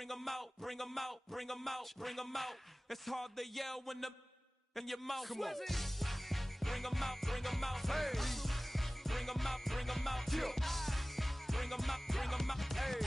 bring 'em out, bring 'em out, bring 'em out, bring 'em out. It's hard to yell when the in your mouth. Come on. Bring 'em out, bring 'em out. Hey. Bring 'em out, bring 'em out. Yeah. Bring 'em out, bring 'em out. Hey.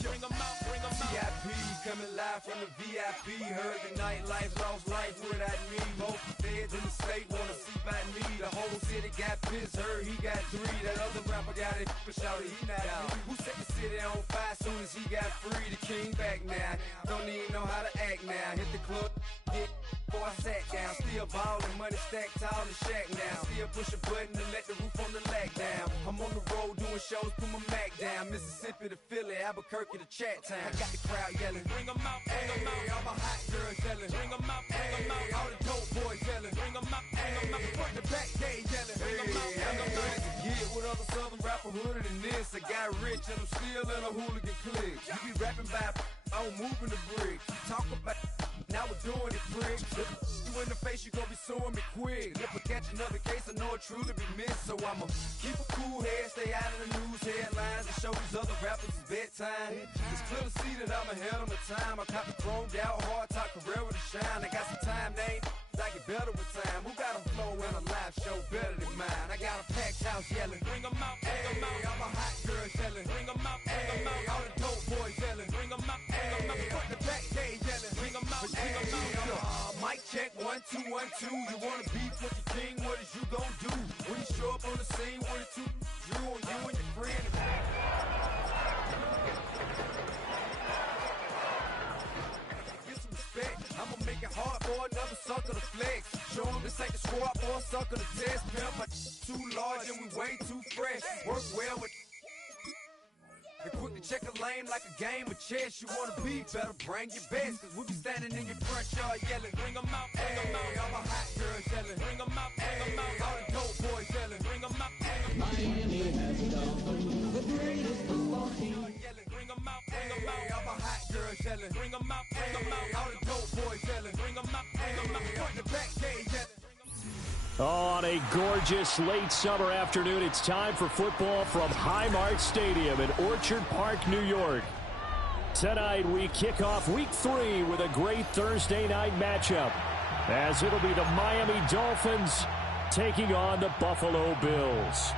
Bring 'em out, bring 'em out. VIP coming live from the VIP. Heard the nightlife, lost life without me. Both feds in the state wanna see by me. The whole city got pissed, heard he got 3. That other rapper got it, but shouted he not out. Who set the city on fire soon as he got free? The king back now, don't even know how to act now. Hit the club, hit before I sat down. Still ballin', money stacked tall in shack now. Still push a button to let the roof on the lag down. I'm on the road doing shows, put my Mac down. Mississippi to Philly, Albuquerque to Chat Town. I got the crowd yelling, bring 'em out, bring 'em out. All my hot girls yelling, bring 'em out, bring 'em out. All the dope boys yelling, bring 'em out, bring 'em out. Front the back gate yelling, bring 'em out, bring 'em out. To get with other southern rapper hooded than this. I got rich and I'm still in a hooligan clique. You be rapping by, I'm moving the bricks. You talk about, now we're doing it, pricks. You in the face, you gon' be suing me quick. If I catch another case, I know it truly be missed. So I'ma keep a cool head, stay out of the news headlines, and show these other rappers it's bedtime. It's clear to see that I'm ahead of my time. I caught the chromed out, hard talk, career with a shine. I got some time, they ain't I get better with time. Who got a flow and a live show better than mine? I got a packed house yelling, bring 'em out, bring 'em out. All my hot girls yelling, bring 'em out, bring 'em out. All the dope boys yelling, bring 'em out, bring 'em out. Front the back gate yelling, bring 'em out, bring 'em out. Mic check 1 2 1 2. You wanna beef with the king? What is you gon' do when you show up on the scene with a 2 Drew on you and your friend? I'ma make it hard for another sucker to flex. Show him this ain't the squad for a sucker to test. Pimp, but too large and we way too fresh. Work well with and quick to check a lane like a game of chess. You wanna be better, bring your best. Cause we be standing in your front yard yelling, bring 'em out, bring 'em out. All my hot girls yelling, bring 'em out, bring 'em out. All the dope boys yelling, bring 'em out, bring 'em out. Miami has come, the greatest football team. Bring 'em out, bring 'em out. All my hot girls yelling, bring 'em out, bring 'em out. All the dope boys yelling, bring 'em out, bring 'em out. Front the back gate yelling. On a gorgeous late summer afternoon, it's time for football from Highmark Stadium in Orchard Park, New York. Tonight, we kick off Week 3 with a great Thursday night matchup, as it'll be the Miami Dolphins taking on the Buffalo Bills.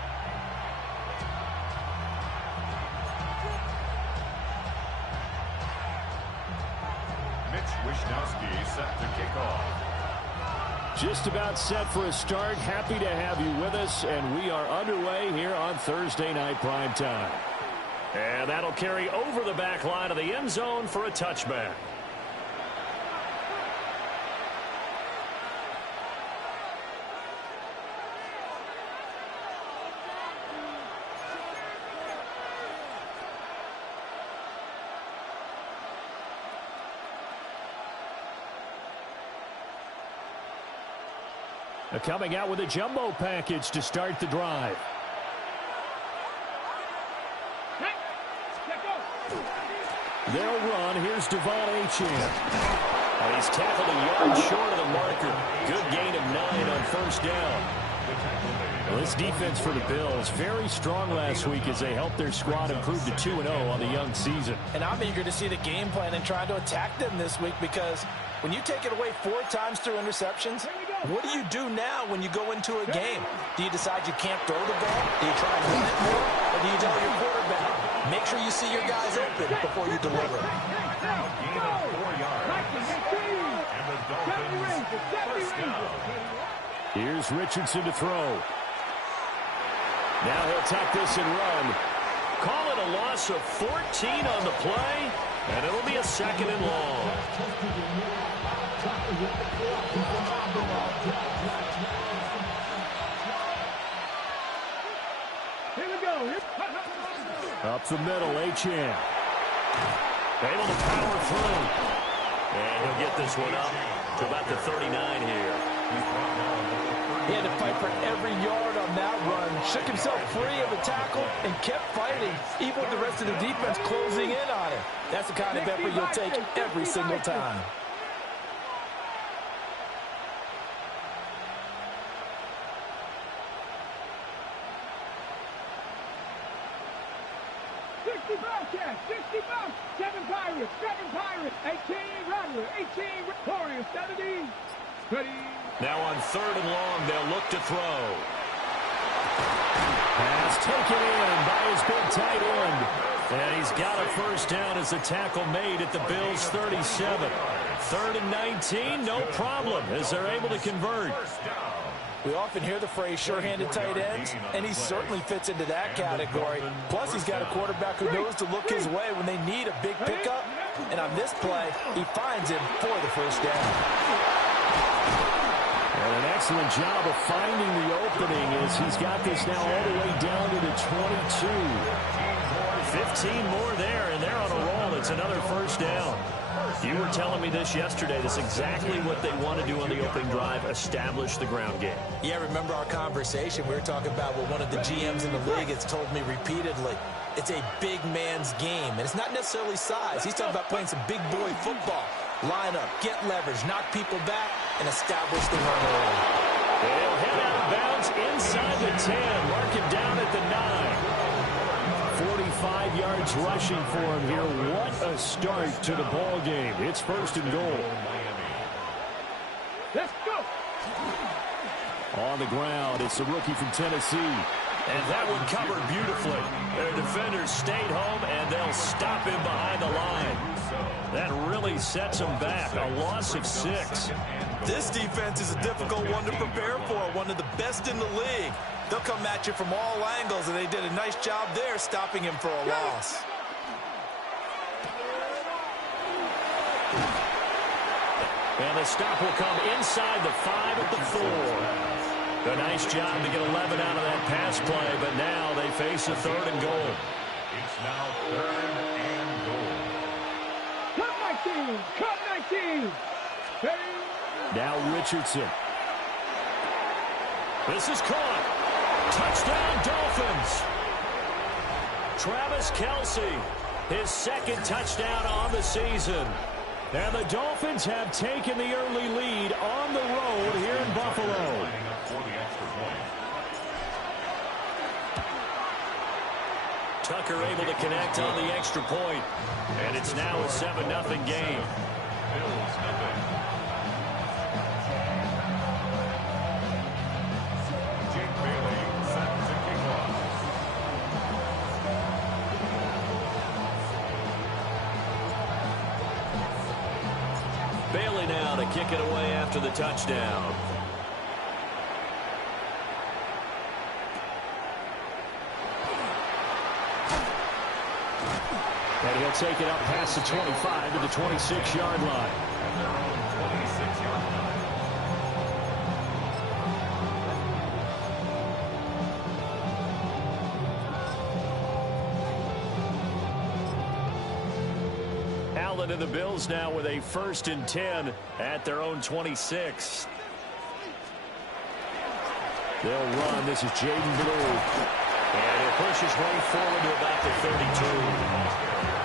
Mitch Wishnowsky set to kick off. Just about set for a start. Happy to have you with us, and we are underway here on Thursday Night Primetime. And that'll carry over the back line of the end zone for a touchback. Coming out with a jumbo package to start the drive. They'll run. Here's Devon Achane. And he's tackled a yard short of the marker. Good gain of 9 on first down. Well, this defense for the Bills, very strong last week as they helped their squad improve to 2-0 on the young season. And I'm eager to see the game plan and trying to attack them this week, because when you take it away 4 times through interceptions, what do you do now when you go into a game? Do you decide you can't throw the ball? Do you try and run it more? Or do you tell your quarterback, make sure you see your guys open before you deliver? A gain of 4 yards. And the Dolphins first down. Here's Richardson to throw. Now he'll tuck this and run. Call it a loss of 14 on the play, and it'll be a 2nd and long. Here we go. Up the middle, Achane. Able to power through. And he'll get this one up to about the 39 here. He had to fight for every yard on that run. Shook himself free of the tackle and kept fighting, even with the rest of the defense closing in on him. That's the kind of effort you'll take every single time. 60 Bobcats, 60 Bobcats, 7 Pirates, 18 Rattler, 18 Warriors, 70. Ready. Now on 3rd and long, they'll look to throw. Pass taken in by his big tight end. And he's got a first down as the tackle made at the Bills' 37. 3rd and 19, no problem, as they're able to convert. We often hear the phrase sure-handed tight ends, and he certainly fits into that category. Plus, he's got a quarterback who knows to look his way when they need a big pickup. And on this play, he finds him for the first down. And an excellent job of finding the opening as he's got this now all the way down to the 22. 15 more there, and they're on a roll. It's another first down. You were telling me this yesterday. That's exactly what they want to do on the opening drive, establish the ground game. Yeah, remember our conversation. We were talking about what one of the GMs in the league has told me repeatedly. It's a big man's game, and it's not necessarily size. He's talking about playing some big boy football. Line up, get leverage, knock people back, and establish the run early. They'll head out of bounds inside the 10. Mark him down at the 9. 45 yards rushing for him here. What a start to the ball game. It's 1st and goal. Let's go. On the ground, it's the rookie from Tennessee. And that one covered beautifully. Their defenders stayed home, and they'll stop him behind the line. That really sets them back. A loss of 6. This defense is a difficult one to prepare for, one of the best in the league. They'll come at you from all angles, and they did a nice job there stopping him for a loss. And the stop will come inside the 5 at the 4. A nice job to get 11 out of that pass play, but now they face a 3rd and goal. It's now 3rd and goal. Cut 19. Ready. Now Richardson. This is caught. Touchdown, Dolphins. Travis Kelce, his 2nd touchdown on the season. And the Dolphins have taken the early lead on the road here in Buffalo. Tucker able to connect on the extra point. And it's now a 7-0 game. Bills nothing. Jake Bailey set to kick off. Bailey now to kick it away after the touchdown. And he'll take it up past the 25 to the 26-yard line. At their own 26-yard line. Allen and the Bills now with a 1st and 10 at their own 26. They'll run. This is Jaden Blue. And he'll push his way forward to about the 32.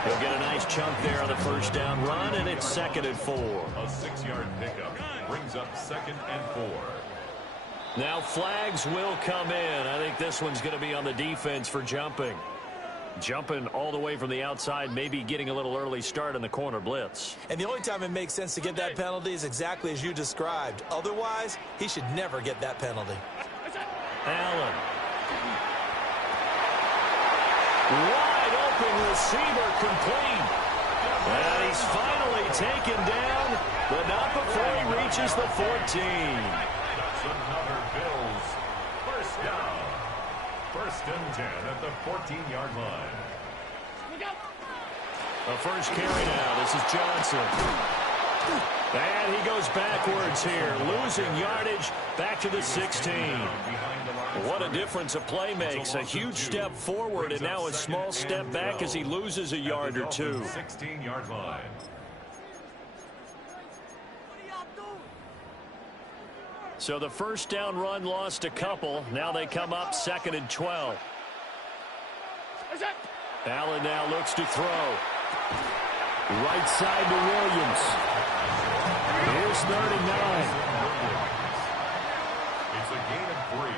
He'll get a nice chunk there on the first down run, and it's 2nd and 4. A 6-yard pickup brings up 2nd and 4. Now flags will come in. I think this one's going to be on the defense for jumping. Jumping all the way from the outside, maybe getting a little early start in the corner blitz. And the only time it makes sense to get that penalty is exactly as you described. Otherwise, he should never get that penalty. Allen. Wide open receiver complete. And he's finally taken down, but not before he reaches the 14. That's another Bills first down. 1st and 10 at the 14-yard line. A first carry now. This is Johnson. And he goes backwards here, losing yardage back to the 16. What a difference a play makes. A huge step forward and now a small step back as he loses a yard or two. 16-yard line. So the first down run lost a couple. Now they come up 2nd and 12. Allen now looks to throw. Right side to Williams. Here's 3rd and 9. It's a gain of 3.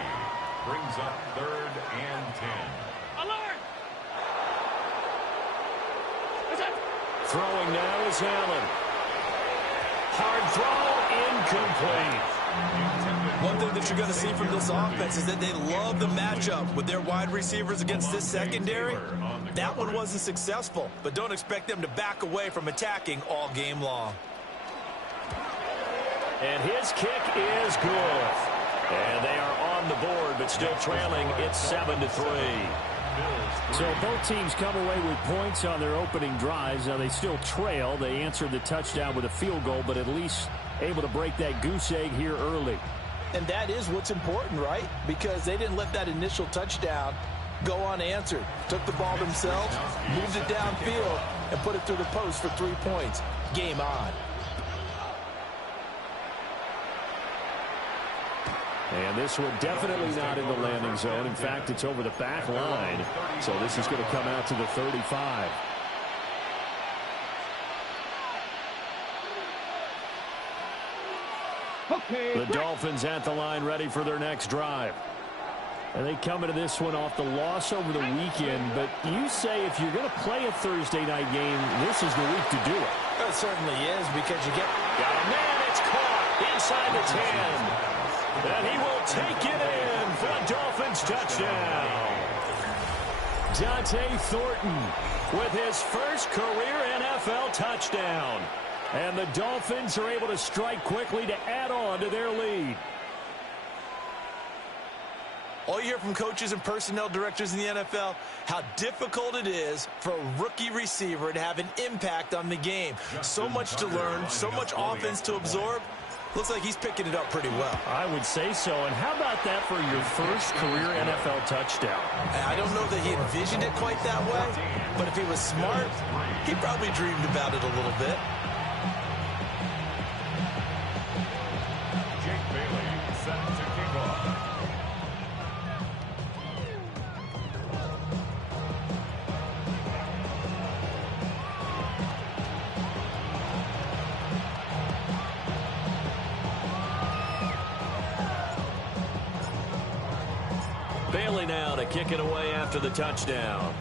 Brings up 3rd and 10. Throwing now is Allen. Hard throw, incomplete. One thing that you're going to see from this offense is that they love the matchup with their wide receivers against this secondary. That one wasn't successful, but don't expect them to back away from attacking all game long. And his kick is good. And they are on the board, but still trailing. It's 7-3. So both teams come away with points on their opening drives. Now they still trail. They answered the touchdown with a field goal, but at least able to break that goose egg here early. And that is what's important, right? Because they didn't let that initial touchdown go unanswered. Took the ball themselves, moved it downfield, and put it through the post for 3 points. Game on. And this one definitely not in the landing zone. In fact, it's over the back line. So this is going to come out to the 35. The Dolphins at the line ready for their next drive. And they come into this one off the loss over the weekend. But you say if you're going to play a Thursday night game, this is the week to do it. It certainly is because you get... Got a man, it's caught inside the 10. And he will take it in for a Dolphins touchdown. Dante Thornton with his first career NFL touchdown. And the Dolphins are able to strike quickly to add on to their lead. All you hear from coaches and personnel directors in the NFL, how difficult it is for a rookie receiver to have an impact on the game. So much to learn, so much offense to absorb. Looks like he's picking it up pretty well. I would say so. And how about that for your first career NFL touchdown? I don't know that he envisioned it quite that way, but if he was smart, he probably dreamed about it a little bit. Jake Bailey set to kick off. Bailey now to kick it away after the touchdown.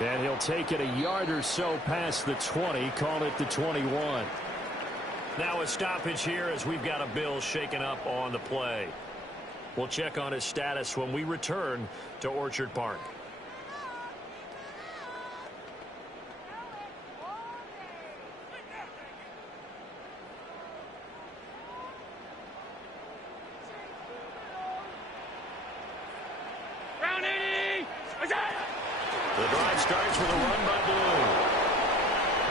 And he'll take it a yard or so past the 20, call it the 21. Now a stoppage here as we've got a Bill shaken up on the play. We'll check on his status when we return to Orchard Park. The drive starts with a run by Blue.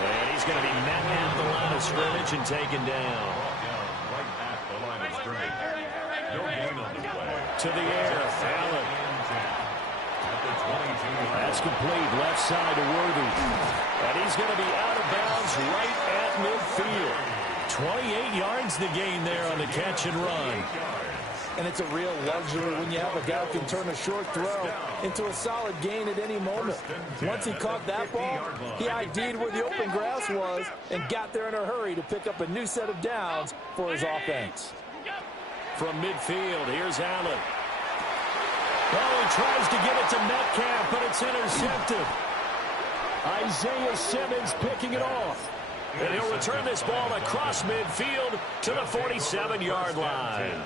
And he's going to be met at the line of scrimmage and taken down. Right at the line of scrimmage. No gain on the play. To the air, Allen. That's complete, left side to Worthy. And he's going to be out of bounds right at midfield. 28 yards the gain there on the catch and run. And it's a real luxury when you have a guy who can turn a short throw into a solid gain at any moment. Once he caught that ball, he ID'd where the open grass was and got there in a hurry to pick up a new set of downs for his offense. From midfield, here's Allen. Oh, he tries to get it to Metcalf, but it's intercepted. Isaiah Simmons picking it off. And he'll return this ball across midfield to the 47-yard line.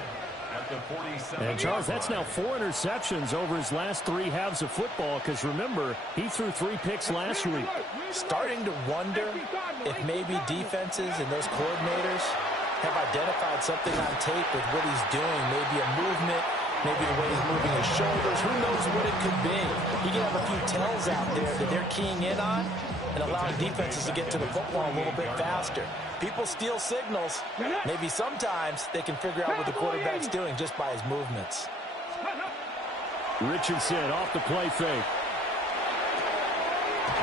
And, Charles, that's now 4 interceptions over his last 3 halves of football because, remember, he threw 3 picks last week. Starting to wonder if maybe defenses and those coordinators have identified something on tape with what he's doing, maybe a movement, maybe the way he's moving his shoulders. Who knows what it could be? He can have a few tells out there that they're keying in on and allowing defenses to get to the football a little bit faster. People steal signals. Maybe sometimes they can figure out what the quarterback's doing just by his movements. Richardson off the play fake.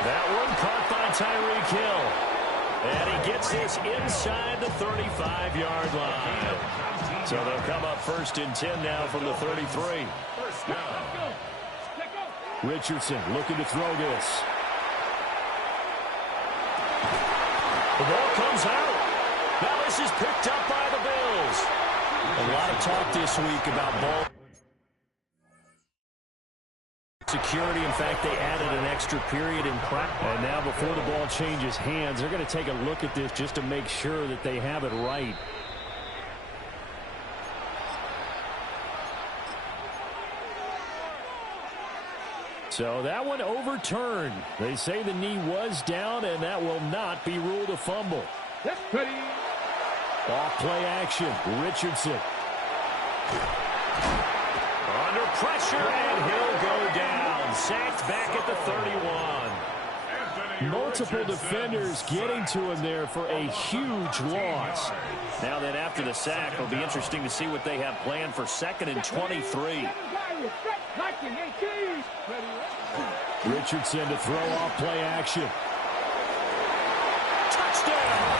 That one caught by Tyreek Hill. And he gets this inside the 35-yard line. So they'll come up 1st and 10 now from the 33. Richardson looking to throw this. The ball comes out. Now this is picked up by the Bills. A lot of talk this week about ball security. In fact, they added an extra period in practice. And now before the ball changes hands, they're going to take a look at this just to make sure that they have it right. So that one overturned. They say the knee was down, and that will not be ruled a fumble. That's pretty. Off play action. Richardson. Under pressure, and he'll go down. Sacked back at the 31. Multiple defenders getting to him there for a huge loss. Now that after the sack, it'll be interesting to see what they have planned for 2nd and 23. Richardson to throw off play action. Touchdown!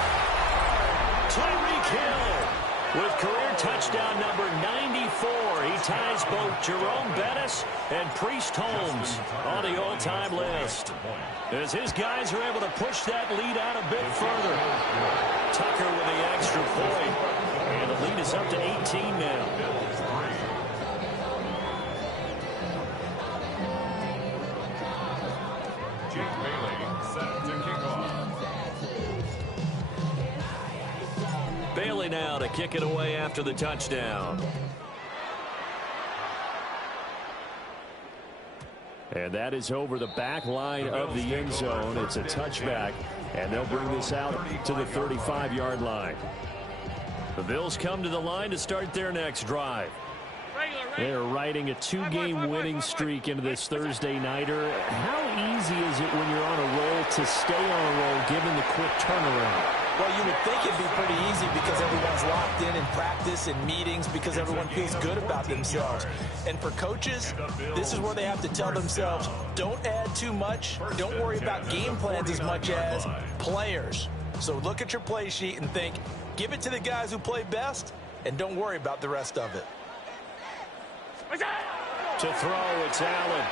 Tyreek Hill with career touchdown number 94. He ties both Jerome Bettis and Priest Holmes on the all-time list, as his guys are able to push that lead out a bit further. Tucker with the extra point, and the lead is up to 18 now. Bailey now to kick it away after the touchdown. And that is over the back line of the end zone. It's a touchback, and they'll bring this out to the 35-yard line. The Bills come to the line to start their next drive. They're riding a 2-game winning streak into this Thursday nighter. How easy is it when you're on a roll to stay on a roll given the quick turnaround? Well, you would think it'd be pretty easy because everyone's locked in practice and meetings because everyone feels good about themselves. And for coaches, this is where they have to tell themselves, don't add too much. Don't worry about game plans as much as players. So look at your play sheet and think, give it to the guys who play best, and don't worry about the rest of it. To throw, it's Allen.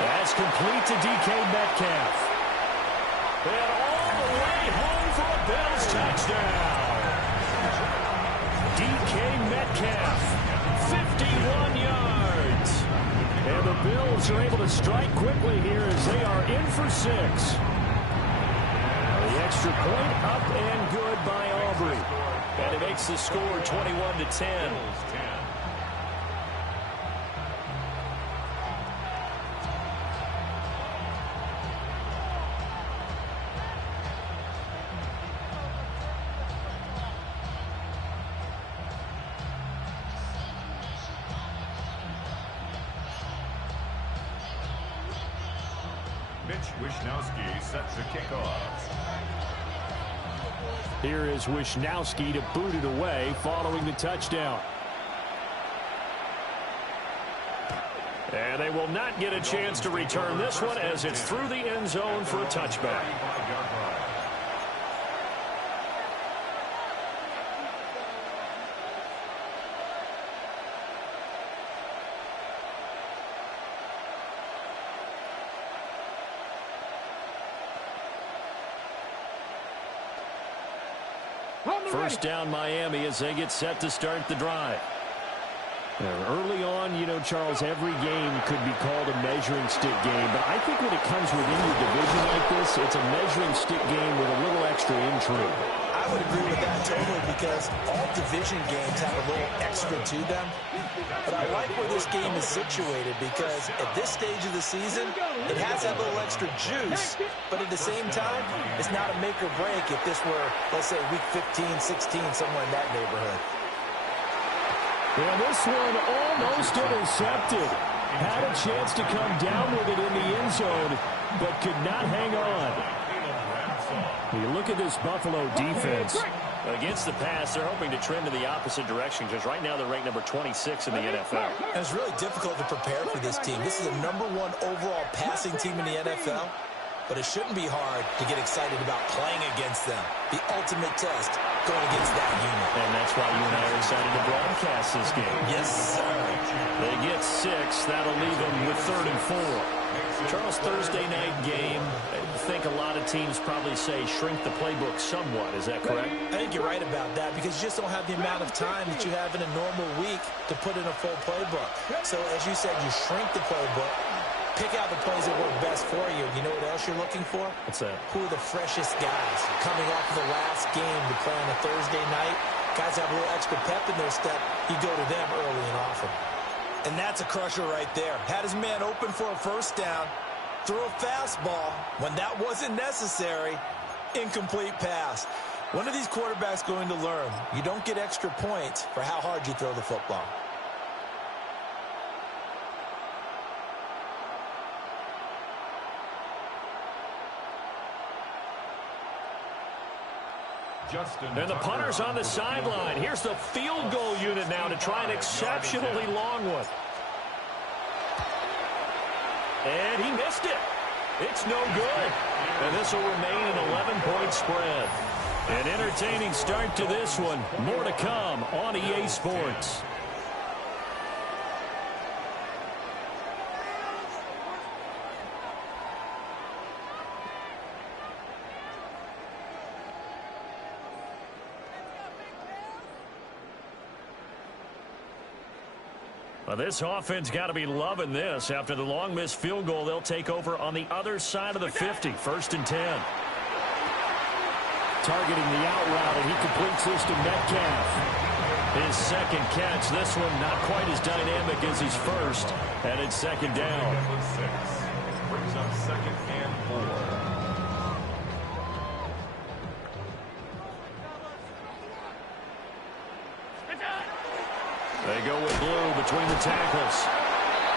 That's complete to DK Metcalf. And all the way home for a Bills touchdown. DK Metcalf, 51 yards. And the Bills are able to strike quickly here as they are in for 6. The extra point up and good by Aubrey. And it makes the score 21-10. Wishnowski sets the kickoff. Here is Wishnowski to boot it away following the touchdown. And they will not get a chance to return this one as it's through the end zone for a touchback. First down Miami as they get set to start the drive. Early on, you know, Charles, every game could be called a measuring stick game, but I think when it comes within your division like this, it's a measuring stick game with a little extra intrigue. I would agree with that totally because all division games have a little extra to them. But I like where this game is situated because at this stage of the season, it has that little extra juice, but at the same time, it's not a make or break if this were, let's say, week 15, 16, somewhere in that neighborhood. And this one almost intercepted. Had a chance to come down with it in the end zone, but could not hang on. You look at this Buffalo defense. Against the pass, they're hoping to trend in the opposite direction because right now they're ranked number 26 in the NFL. And it's really difficult to prepare for this team. This is the #1 overall passing team in the NFL. but it shouldn't be hard to get excited about playing against them. The ultimate test going against that unit. And that's why you and I are excited to broadcast this game. Yes, sir. They get 6. That'll leave them with 3rd and 4. Charles, Thursday night game, I think a lot of teams probably say shrink the playbook somewhat. Is that correct? I think you're right about that because you just don't have the amount of time that you have in a normal week to put in a full playbook. So, as you said, you shrink the playbook, pick out the plays that work best for you. You know what else you're looking for? What's that? Who are the freshest guys coming off of the last game to play on a Thursday night? Guys have a little extra pep in their step. You go to them early and often. And that's a crusher right there. Had his man open for a first down, threw a fastball when that wasn't necessary, incomplete pass. When are these quarterbacks going to learn? You don't get extra points for how hard you throw the football. And the punter's on the sideline. Here's the field goal unit now to try an exceptionally long one. And he missed it. It's no good. And this will remain an 11-point spread. An entertaining start to this one. More to come on EA Sports. Well, this offense got to be loving this. After the long missed field goal, they'll take over on the other side of the 50. 1st and 10. Targeting the out route, and he completes this to Metcalf. His second catch. This one not quite as dynamic as his first. And it's 2nd down. Brings up 2nd and 4. They go with blue between the tackles.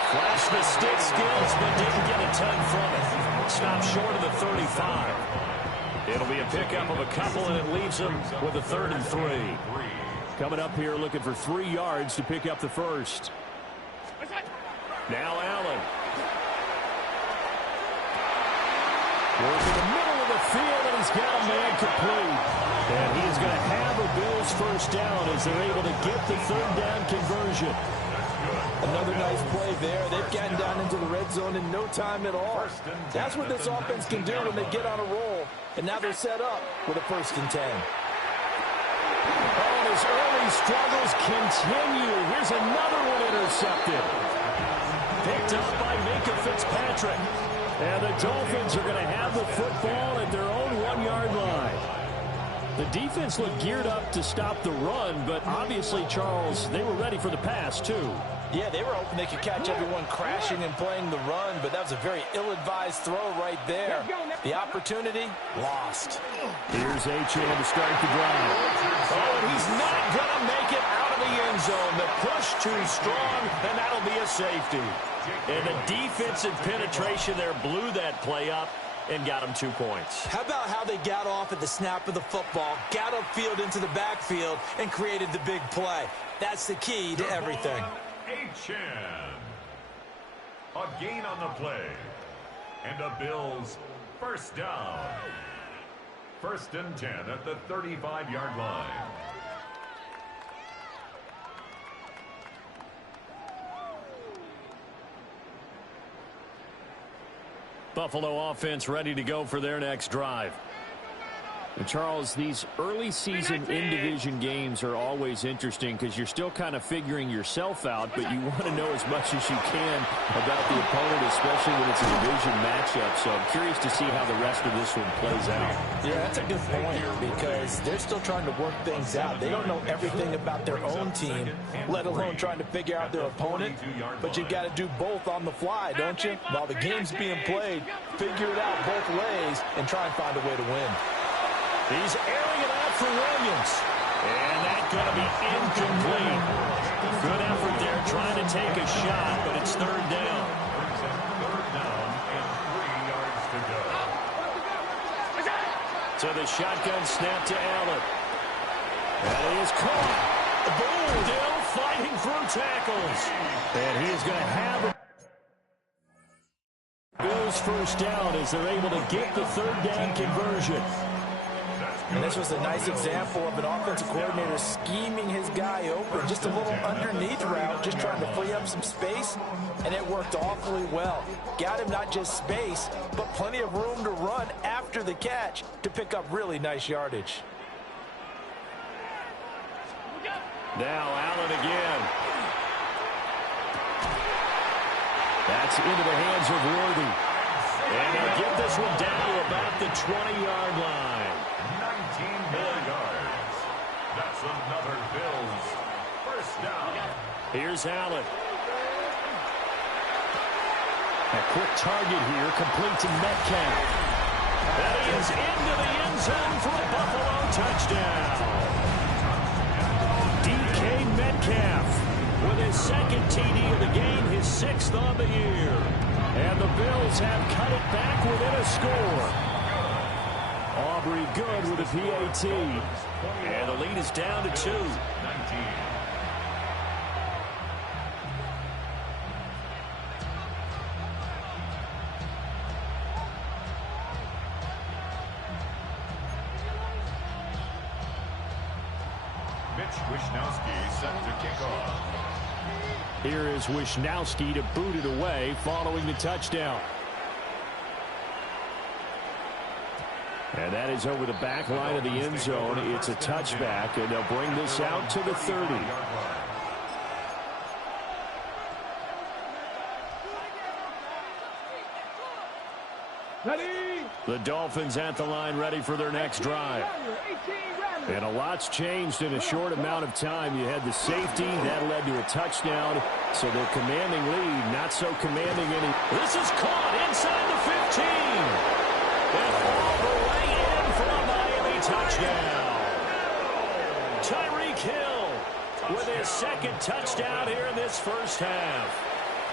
Flash the stick skills, but didn't get a ton from it. Stopped short of the 35. It'll be a pickup of a couple, and it leaves them with a 3rd and 3. Coming up here looking for 3 yards to pick up the first. Now Allen. Working the middle of the field, and he's got a man complete. And he's going to have a Bills first down as they're able to get the 3rd down conversion. Another nice play there. They've gotten down into the red zone in no time at all. That's what this offense can do when they get on a roll. And now they're set up with a 1st and 10. Oh, and his early struggles continue. Here's another one intercepted. Picked up by Minka Fitzpatrick. And the Dolphins are going to have the football at their own 1-yard line. The defense looked geared up to stop the run, but obviously, Charles, they were ready for the pass, too. Yeah, they were hoping they could catch everyone crashing and playing the run, but that was a very ill-advised throw right there. The opportunity, lost. Here's Achane to start the drive. Oh, and he's not going to make it out of the end zone. The push too strong, and that'll be a safety. And the defensive penetration there blew that play up and got him 2 points. How about how they got off at the snap of the football, got upfield into the backfield, and created the big play? That's the key to everything. Achane. A gain on the play. And a Bills first down. 1st and 10 at the 35-yard line. Buffalo offense ready to go for their next drive. And Charles, these early season in-division games are always interesting because you're still kind of figuring yourself out, but you want to know as much as you can about the opponent, especially when it's a division matchup. So I'm curious to see how the rest of this one plays out. Yeah, that's a good point because they're still trying to work things out. They don't know everything about their own team, let alone trying to figure out their opponent. But you've got to do both on the fly, don't you? While the game's being played, figure it out both ways and try and find a way to win. He's airing it out for Williams. And that's going to be incomplete. Good effort there trying to take a shot, but it's 3rd down. Brings up 3rd down and 3 yards to go. So the shotgun snap to Allen. And he is caught. Boom! Still fighting through tackles. And he is going to have it. Bills first down as they're able to get the third down conversion. And this was a nice example of an offensive coordinator scheming his guy open. Just a little underneath route, just trying to free up some space, and it worked awfully well. Got him not just space, but plenty of room to run after the catch to pick up really nice yardage. Now Allen again. That's into the hands of Worthy. And they'll get this one down to about the 20-yard line. 19 more yards. That's another Bills first down. Here's Allen. A quick target here, complete to Metcalf. That is into the end zone for a Buffalo touchdown. DK Metcalf with his second TD of the game, his 6th on the year. And the Bills have cut it back within a score. Aubrey good with a PAT. And the lead is down to 2. 19. Wishnowski set to kick off. Here is Wishnowski to boot it away following the touchdown. And that is over the back line of the end zone. It's a touchback, and they'll bring this out to the 30. The Dolphins at the line, ready for their next drive. And a lot's changed in a short amount of time. You had the safety. That led to a touchdown. So their commanding lead, not so commanding any. This is caught inside the 15. And all the way in for a Miami touchdown. Tyreek Hill with his second touchdown here in this first half.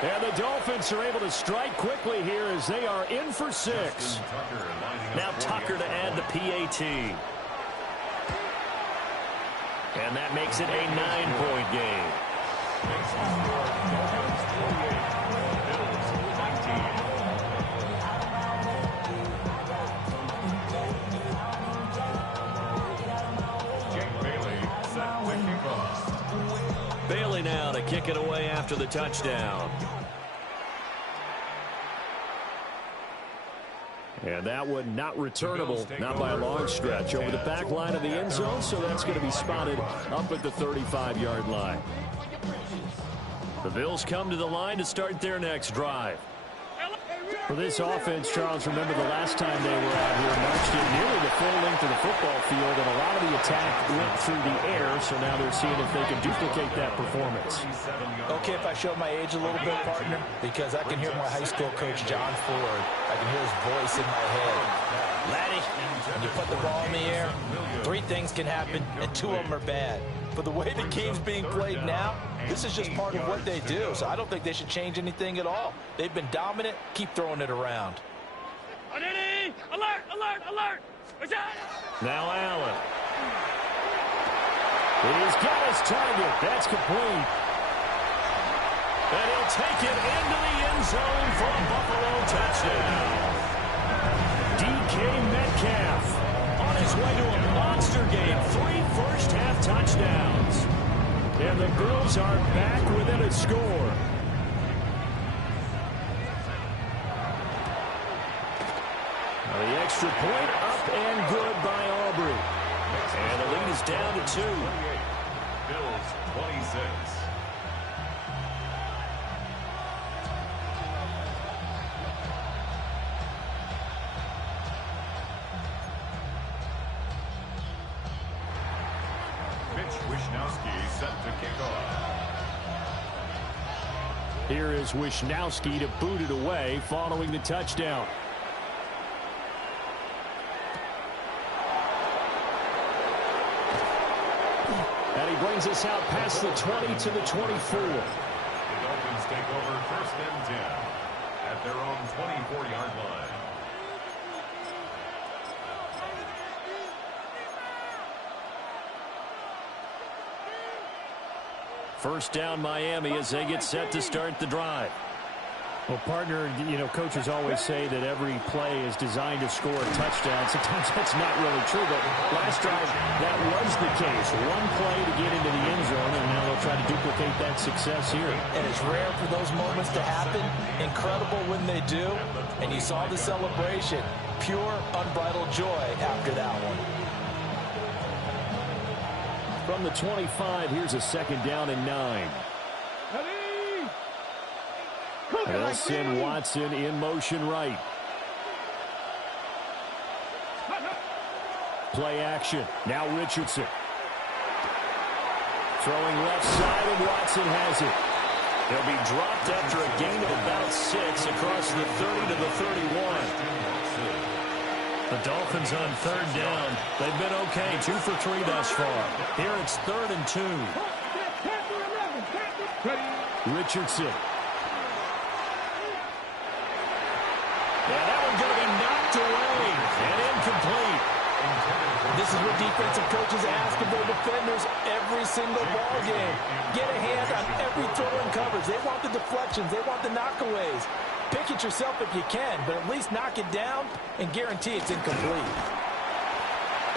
And the Dolphins are able to strike quickly here as they are in for 6. Now Tucker to add the PAT. And that makes it a 9-point game. Jake Bailey set to kick off. Bailey now to kick it away after the touchdown. And that one not returnable, not by a long stretch, over the back line of the end zone, so that's going to be spotted up at the 35-yard line. The Bills come to the line to start their next drive. For this offense, Charles, remember the last time they were out here, marched in nearly the full length of the football field, and a lot of the attack went through the air, so now they're seeing if they can duplicate that performance. Okay, if I show my age a little bit, partner, because I can hear my high school coach, John Ford. I can hear his voice in my head. Laddie, when you put the ball in the air, 3 things can happen, and 2 of them are bad. But the way the game's being played now, this is just part of what they do, so I don't think they should change anything at all. They've been dominant. Keep throwing it around. Alert, alert, alert! Now Allen. He's got his target. That's complete. And he'll take it into the end zone for a Buffalo touchdown. DK Metcalf on his way to a monster game. 3 first-half touchdowns. And the Bills are back within a score. Now the extra point up and good by Aubrey. And the lead is down to 2. Bills 26. Wishnowski set to kick off. Here is Wishnowski to boot it away following the touchdown. And he brings us out past the 20 to the 24. The Dolphins take over 1st and 10 at their own 24-yard line. First down Miami as they get set to start the drive. Well, partner, coaches always say that every play is designed to score a touchdown. Sometimes that's not really true, but last drive, that was the case. One play to get into the end zone, and now they'll try to duplicate that success here. And it's rare for those moments to happen. Incredible when they do. And you saw the celebration. Pure, unbridled joy after that one. From the 25, here's a 2nd down and 9. They'll send Watson in motion right. Play action. Now Richardson. Throwing left side, and Watson has it. He'll be dropped after a gain of about 6 across the 30 to the 31. The Dolphins on 3rd down. They've been okay, 2 for 3 thus far. Here it's 3rd and 2. Richardson. Yeah, that one's going to be knocked away and incomplete. This is what defensive coaches ask of their defenders every single ball game. Get a hand on every throw and coverage. They want the deflections. They want the knockaways. Pick it yourself if you can, but at least knock it down and guarantee it's incomplete.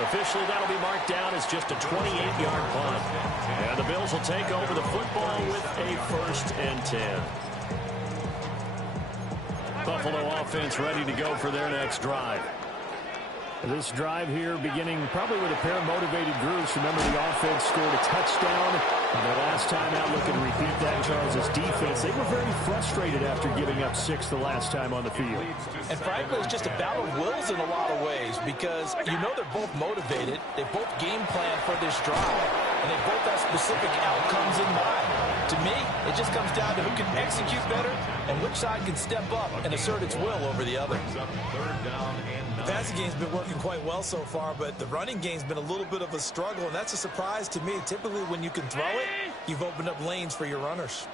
Officially, that'll be marked down as just a 28-yard punt. And the Bills will take over the football with a 1st and 10. Buffalo offense ready to go for their next drive. This drive here beginning probably with a pair of motivated groups. Remember, the offense scored a touchdown. And their last time out, looking to repeat that, Charles' defense. They were very frustrated after giving up 6 the last time on the field. And frankly, it's just a battle of wills in a lot of ways because they're both motivated. They both game plan for this drive. And they both have specific outcomes in mind. To me, it just comes down to who can execute better and which side can step up and assert its will over the other. The passing game's been working quite well so far, but the running game's been a little bit of a struggle, and that's a surprise to me. Typically, when you can throw it, you've opened up lanes for your runners.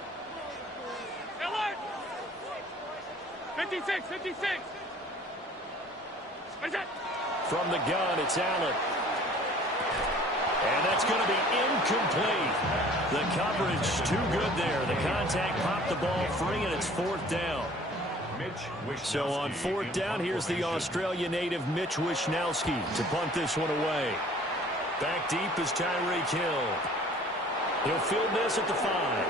56. From the gun, it's Allen. And that's going to be incomplete. The coverage too good there. The contact popped the ball free, and it's 4th down. So on 4th down, here's the Australia native Mitch Wishnowsky to punt this one away. Back deep is Tyreek Hill. He'll field this at the 5.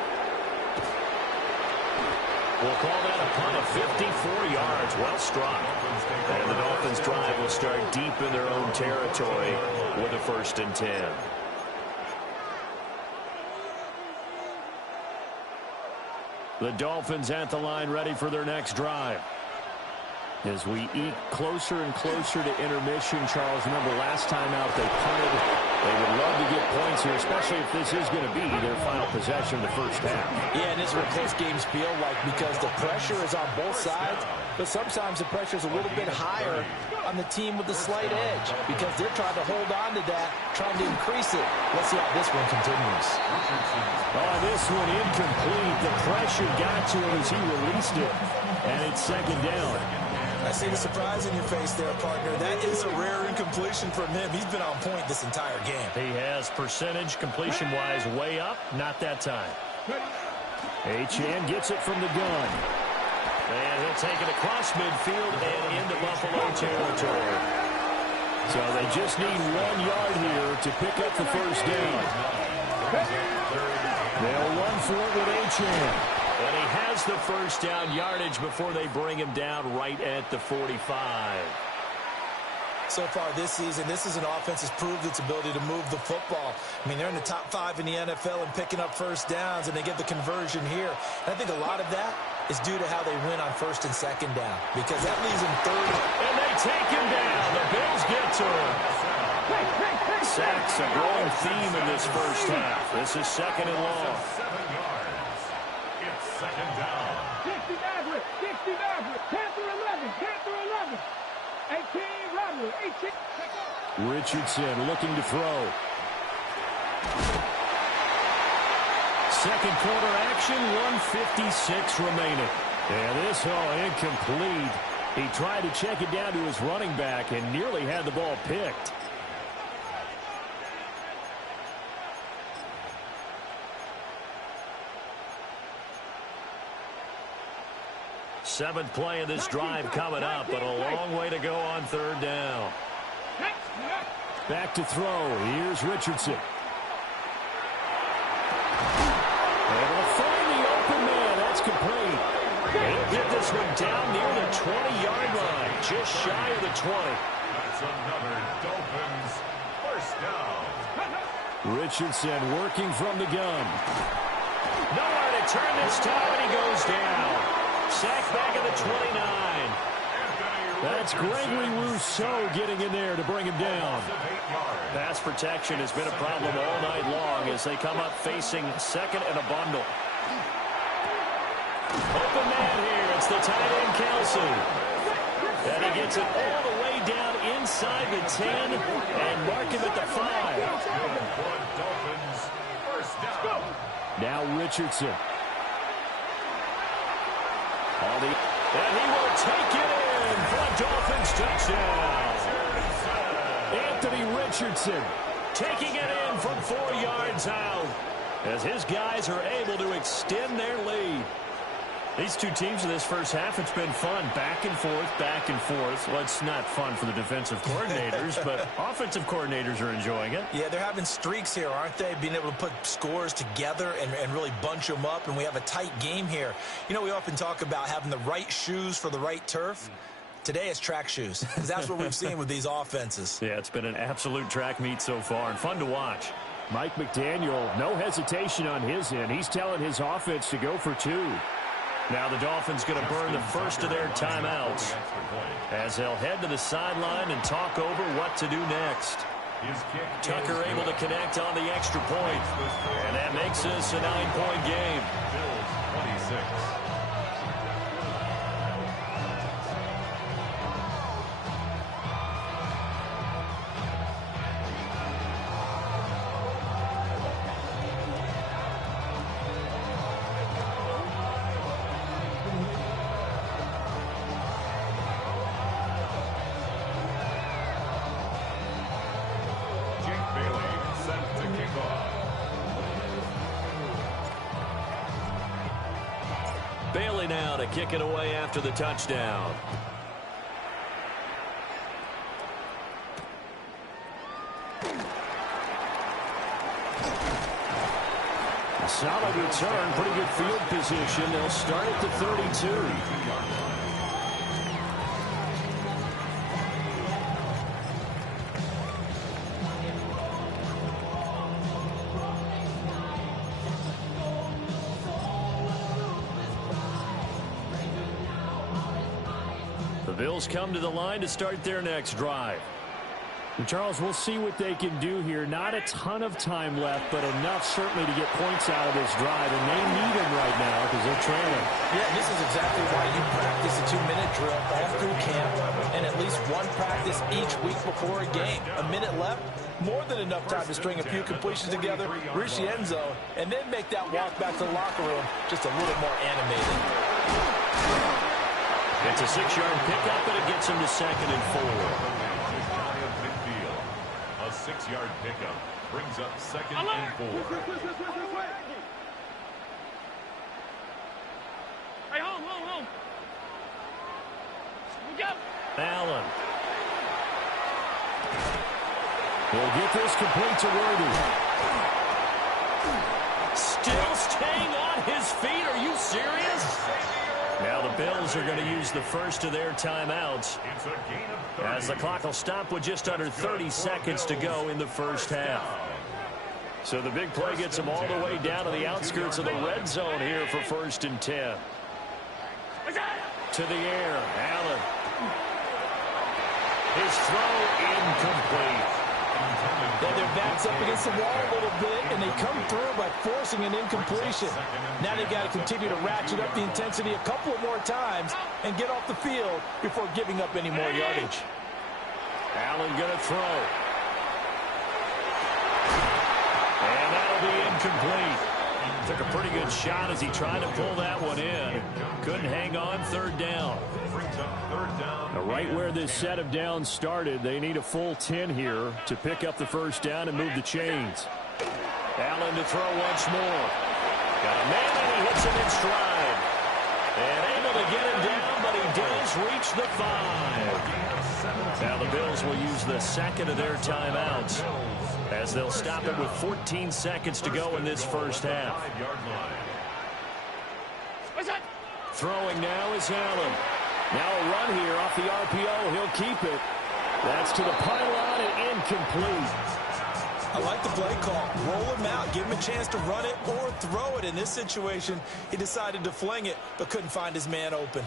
We'll call that a punt of 54 yards. Well struck. And the Dolphins' drive will start deep in their own territory with a 1st and 10. The Dolphins at the line ready for their next drive. As we eke closer and closer to intermission, Charles, remember last time out they punted. They would love to get points here, especially if this is going to be their final possession of the first half. Yeah, and this is what close games feel like because the pressure is on both sides, but sometimes the pressure is a little bit higher on the team with the slight edge because they're trying to hold on to that, trying to increase it. Let's see how this one continues. Oh, this one incomplete. The pressure got to him as he released it, and it's 2nd down. I see the surprise in your face there, partner. That is a rare incompletion from him. He's been on point this entire game. He has percentage completion-wise way up. Not that time. Achane gets it from the gun. And he'll take it across midfield and into Buffalo territory. So they just need 1 yard here to pick up the 1st down. They'll run for it with Achane. And he has the 1st down yardage before they bring him down right at the 45. So far this season, this is an offense that's proved its ability to move the football. I mean, they're in the top 5 in the NFL and picking up 1st downs, and they get the conversion here. And I think a lot of that is due to how they win on 1st and 2nd down, because that leaves them 3rd. And they take him down. The Bills get to him. Sacks a growing theme in this first half. This is 2nd and long. 7 yards. It's 2nd down. 60 Maverick, 60 Maverick, 10 through 11, 10 through 11. 18 Rodler, 18. Richardson looking to throw. Second quarter action, 1:56 remaining. And this incomplete. He tried to check it down to his running back and nearly had the ball picked. 7th play of this drive coming up, but a long way to go on 3rd down. Back to throw. Here's Richardson. Able to find the open man. That's complete. He'll get this one down near the 20-yard line, just shy of the 20. That's another Dolphins first down. Richardson working from the gun. Nowhere to turn this time, and he goes down. Sacked back at the 29. That's Gregory Rousseau getting in there to bring him down. Pass protection has been a problem all night long as they come up facing 2nd and a bundle. Open man here. It's the tight end, Kelsey. And he gets it all the way down inside the 10 and mark him at the 5. Now Richardson. And he will take it in for a Dolphins touchdown. Anthony Richardson taking it in from 4 yards out as his guys are able to extend their lead. These two teams in this first half, it's been fun. Back and forth, back and forth. Well, it's not fun for the defensive coordinators, but offensive coordinators are enjoying it. Yeah, they're having streaks here, aren't they? Being able to put scores together and really bunch them up, and we have a tight game here. You know, we often talk about having the right shoes for the right turf. Today it's track shoes, because that's what we've seen with these offenses. Yeah, it's been an absolute track meet so far, and fun to watch. Mike McDaniel, no hesitation on his end. He's telling his offense to go for 2. Now the Dolphins going to burn the first of their timeouts as they'll head to the sideline and talk over what to do next. Tucker able to connect on the extra point, and that makes this a 9-point game. Bills 26. Bailey now to kick it away after the touchdown. A solid return, pretty good field position. They'll start at the 32. Bills come to the line to start their next drive. And Charles, we'll see what they can do here. Not a ton of time left, but enough certainly to get points out of this drive, and they need them right now because they're trailing. Yeah, this is exactly why you practice a 2-minute drill all through camp and at least one practice each week before a game. A minute left, more than enough time to string a few completions together, reach the end zone, and then make that walk back to the locker room just a little more animated. It's a 6-yard pickup, and it gets him to 2nd and 4. A 6-yard pickup brings up 2nd and 4. Hey, home. We go. Allen. He'll get this complete to Worthy. Still staying on his feet. Are you serious? Now the Bills are going to use the first of their timeouts as the clock will stop with just under 30 seconds to go in the first half. So the big play gets them all the way down to the outskirts of the red zone here for 1st and 10. To the air, Allen. His throw incomplete. Then their back's up against the wall a little bit, and they come through by forcing an incompletion. Now they've got to continue to ratchet up the intensity a couple of more times and get off the field before giving up any more yardage. Allen going to throw. And that'll be incomplete. Took a pretty good shot as he tried to pull that one in. Couldn't hang on. 3rd down. Now, right where this set of downs started, they need a full 10 here to pick up the first down and move the chains. Allen to throw once more. Got a man and he hits him in stride. And able to get him down Bills reach the 5. Now the Bills will use the second of their timeouts as they'll stop it with 14 seconds to go in this first half. Throwing now is Allen. Now a run here off the RPO. He'll keep it. That's to the pylon and incomplete. I like the play call. Roll him out. Give him a chance to run it or throw it. In this situation, he decided to fling it, but couldn't find his man open.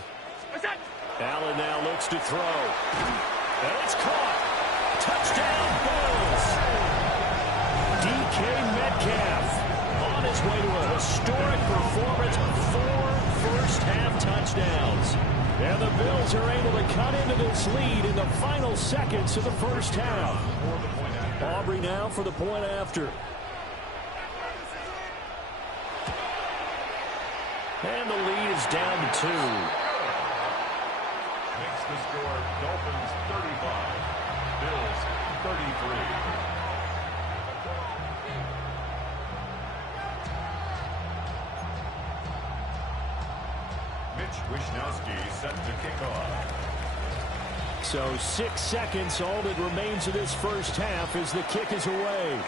Allen now looks to throw. And it's caught. Touchdown, Bills. DK Metcalf on his way to a historic performance. 4 first-half touchdowns. And the Bills are able to cut into this lead in the final seconds of the first half. Aubrey now for the point after. And the lead is down to 2. Makes the score Dolphins 35, Bills 33. Wishnowski set to kick off. So 6 seconds, all that remains of this first half as the kick is away.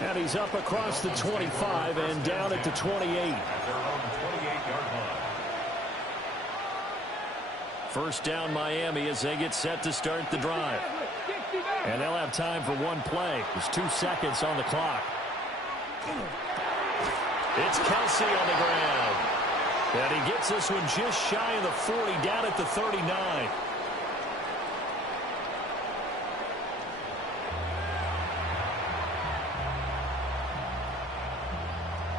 And he's up across the 25 and down at the 28. At their own 28-yard line. First down Miami as they get set to start the drive. And they'll have time for one play. There's 2 seconds on the clock. It's Kelsey on the ground. And he gets this one just shy of the 40, down at the 39.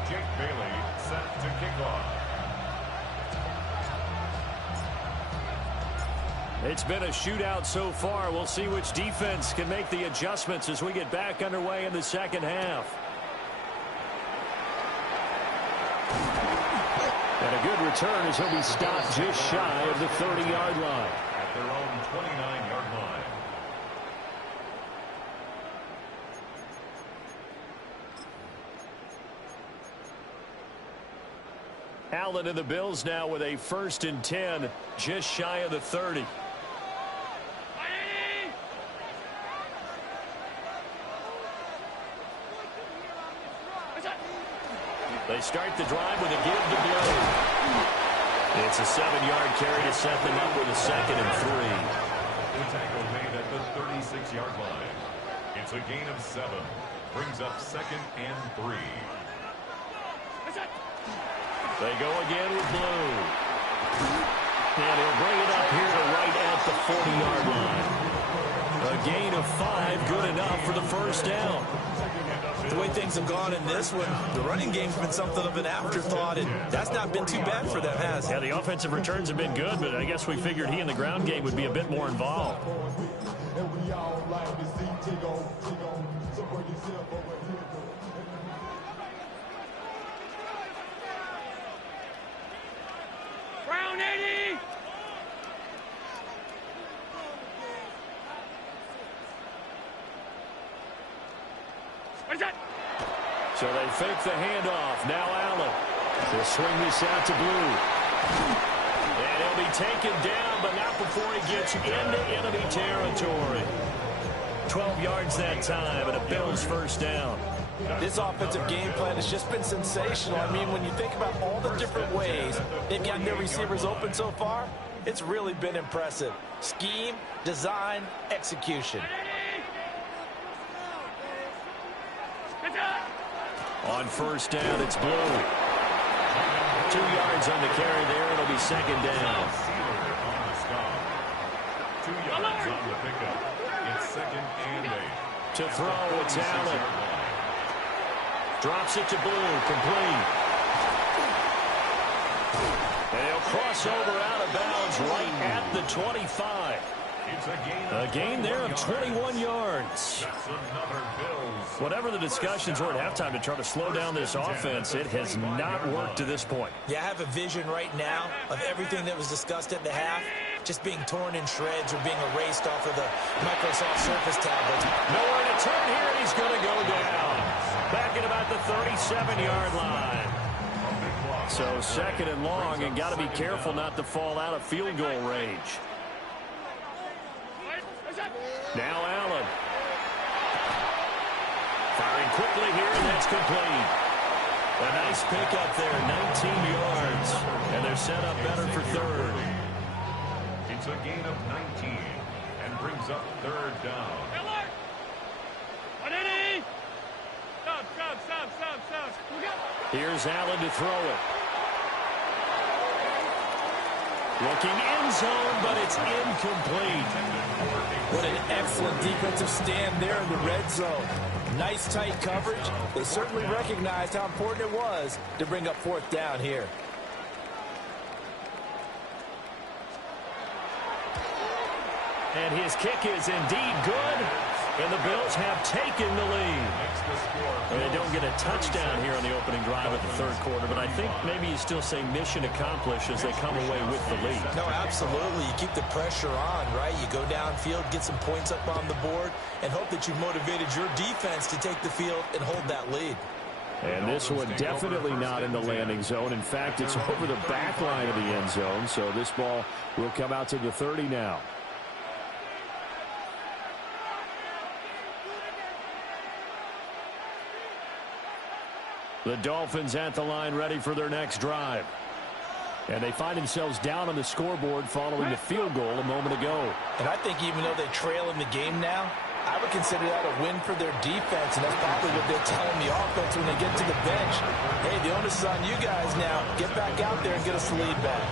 Jake Bailey set to kick off. It's been a shootout so far. We'll see which defense can make the adjustments as we get back underway in the second half. And a good return as he'll be stopped just shy of the 30-yard line. At their own 29-yard line. Allen and the Bills now with a 1st and 10, just shy of the 30. They start the drive with a give to Blue. It's a 7-yard carry to set them up with a 2nd and 3. The tackle made at the 36-yard line. It's a gain of 7. Brings up 2nd and 3. They go again with Blue. And he'll bring it up here to right at the 40-yard line. A gain of 5, good enough for the first down. The way things have gone in this one, the running game's been something of an afterthought, and that's not been too bad for them, has it? Yeah, the offensive returns have been good, but I guess we figured he in the ground game would be a bit more involved. Brown 80! What is that? So they fake the handoff. Now Allen. They'll swing this out to Blue. And he'll be taken down, but not before he gets into enemy territory. 12 yards that time, and a Bills first down. This offensive game plan has just been sensational. I mean, when you think about all the different ways they've gotten their receivers open so far, it's really been impressive. Scheme, design, execution. On first down, it's Blue. 2 yards on the carry there. It'll be 2nd down. 2 yards on the pickup. It's 2nd and 8. To throw, it's Allen. Drops it to Blue, complete. And he'll cross over out of bounds right at the 25. It's a gain there of 21 yards. That's another Bills. Whatever the discussions were at halftime to try to slow down this offense, it has not worked to this point. Yeah, I have a vision right now of everything that was discussed at the half just being torn in shreds or being erased off of the Microsoft Surface tablets. Nowhere to turn here, and he's going to go down. back at about the 37-yard line. So 2nd and long, and got to be careful not to fall out of field goal range. Now Allen. Firing quickly here, and that's complete. A nice pickup there, 19 yards. And they're set up better for 3rd. It's a gain of 19 and brings up 3rd down. Here's Allen to throw it. Looking end zone, but it's incomplete. What an excellent defensive stand there in the red zone. Nice tight coverage. They certainly recognized how important it was to bring up 4th down here. And his kick is indeed good. And the Bills have taken the lead. And they don't get a touchdown here on the opening drive of the 3rd quarter, but I think maybe you still say mission accomplished as they come away with the lead. No, absolutely. You keep the pressure on, right? You go downfield, get some points up on the board, and hope that you've motivated your defense to take the field and hold that lead. And this one definitely not in the landing zone. In fact, it's over the back line of the end zone, so this ball will come out to the 30 now. The Dolphins at the line ready for their next drive. And they find themselves down on the scoreboard following the field goal a moment ago. And I think even though they trail in the game now, I would consider that a win for their defense, and that's probably what they're telling the offense when they get to the bench. Hey, the onus is on you guys now. Get back out there and get us the lead back.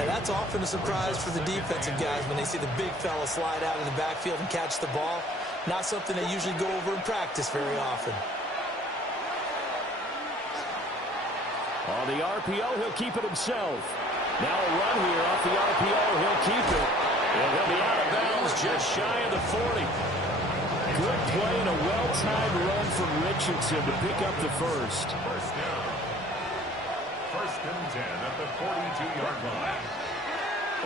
Now, that's often a surprise for the defensive guys when they see the big fella slide out of the backfield and catch the ball. Not something they usually go over in practice very often. On the RPO, he'll keep it himself. Now a run here off the RPO. He'll keep it. And he'll be out of bounds just shy of the 40. Good play and a well-timed run from Richardson to pick up the first. First down. 1st and 10 at the 42-yard line.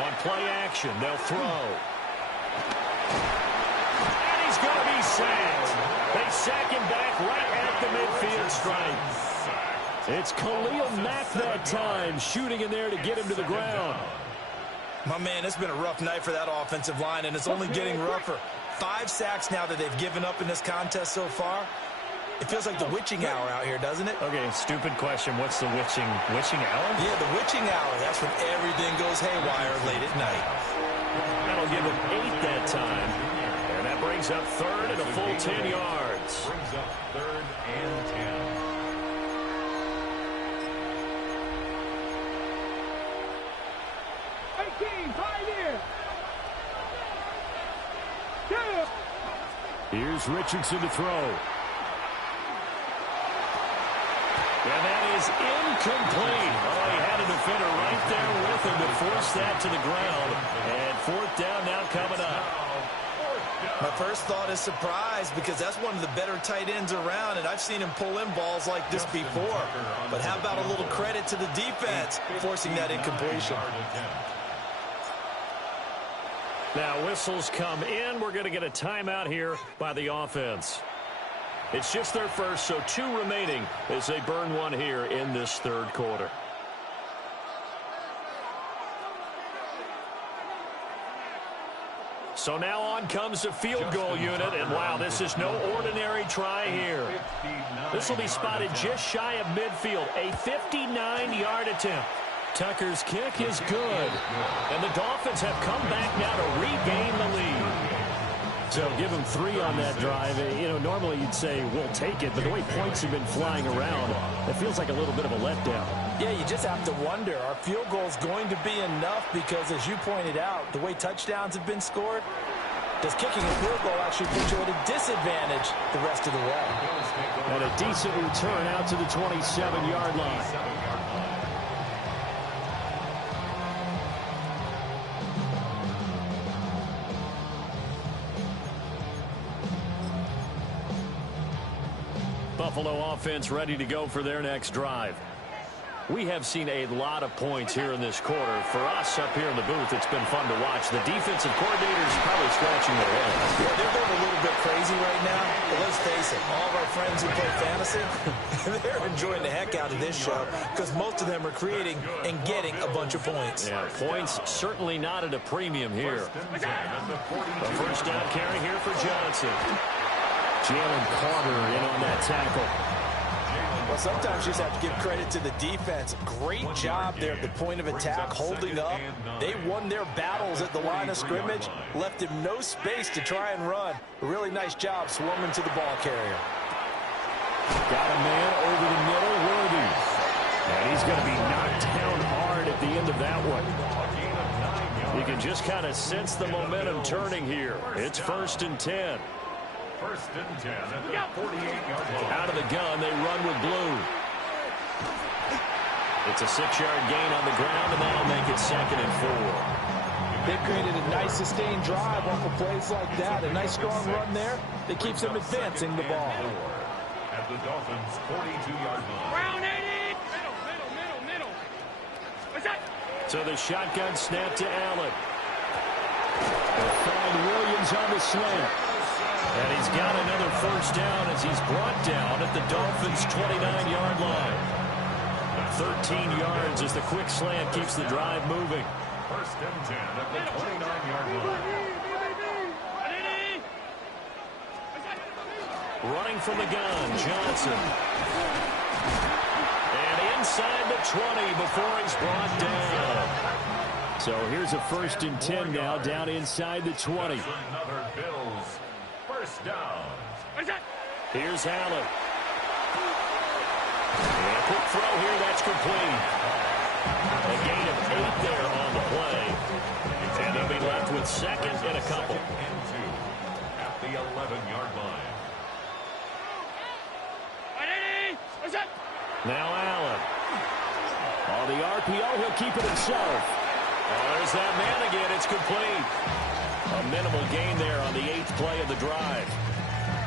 On play action, they'll throw. And he's going to be sacked. They sack him back right at the midfield stripe. It's Khalil Mack that time, shooting in there to get him to the ground. My man, it's been a rough night for that offensive line, and it's only getting rougher. 5 sacks now that they've given up in this contest so far. It feels like the witching hour out here, doesn't it? Okay, stupid question. What's the witching hour? Yeah, the witching hour. That's when everything goes haywire late at night. That'll give him 8 that time. And that brings up 3rd and a full 10 yards. Brings up 3rd and 10. Here's Richardson to throw. And that is incomplete. Oh, he had a defender right there with him to force that to the ground. And 4th down now coming up. My first thought is surprise, because that's one of the better tight ends around, and I've seen him pull in balls like this before. But how about a little credit to the defense forcing that incompletion? Now whistles come in. We're going to get a timeout here by the offense. It's just their first, so 2 remaining as they burn one here in this 3rd quarter. So now on comes the field goal unit, and wow, this is no ordinary try here. This will be spotted just shy of midfield, a 59-yard attempt. Tucker's kick is good, and the Dolphins have come back now to regain the lead. So give them 3 on that drive. You know, normally you'd say, we'll take it, but the way points have been flying around, it feels like a little bit of a letdown. Yeah, you just have to wonder, are field goals going to be enough? Because as you pointed out, the way touchdowns have been scored, does kicking a field goal actually put you at a disadvantage the rest of the way? And a decent return out to the 27-yard line. Buffalo offense ready to go for their next drive. We have seen a lot of points here in this quarter. For us up here in the booth, it's been fun to watch. The defensive coordinators probably scratching their heads. Yeah, they're going a little bit crazy right now. But let's face it, all of our friends who play fantasy, they're enjoying the heck out of this show because most of them are creating and getting a bunch of points. Yeah, points certainly not at a premium here. The first down carry here for Johnson. Jalen Carter in on that tackle. Well, sometimes you just have to give credit to the defense. Great job there at the point of attack, holding up. They won their battles at the line of scrimmage, left him no space to try and run. A really nice job swarming to the ball carrier. Got a man over the middle, Worthy. And he's going to be knocked down hard at the end of that one. You can just kind of sense the momentum turning here. It's 1st and 10. 1st and 10 at the 48-yard line. Out of the gun, they run with blue. It's a 6-yard gain on the ground, and that'll make it 2nd and 4. They've created a nice sustained drive off of plays like that. A nice strong run there that keeps them advancing the ball. At the Dolphins' 42-yard line. Round 80. Middle. What's that? So the shotgun snap to Allen. They'll find Williams on the slant. And he's got another 1st down as he's brought down at the Dolphins' 29-yard line. 13 yards as the quick slant keeps the drive moving. 1st and 10 at the 29-yard line. Running from the gun, Johnson. And inside the 20 before he's brought down. So here's a 1st and 10 now down inside the 20. Another Bills 1st down. Here's Allen. And a quick throw here, that's complete. A gain of 8 there on the play. And they'll be left with 2nd and a couple. 2 at the 11-yard line. Now Allen. On the RPO, he'll keep it himself. Oh, there's that man again. It's complete. A minimal gain there on the 8th play of the drive.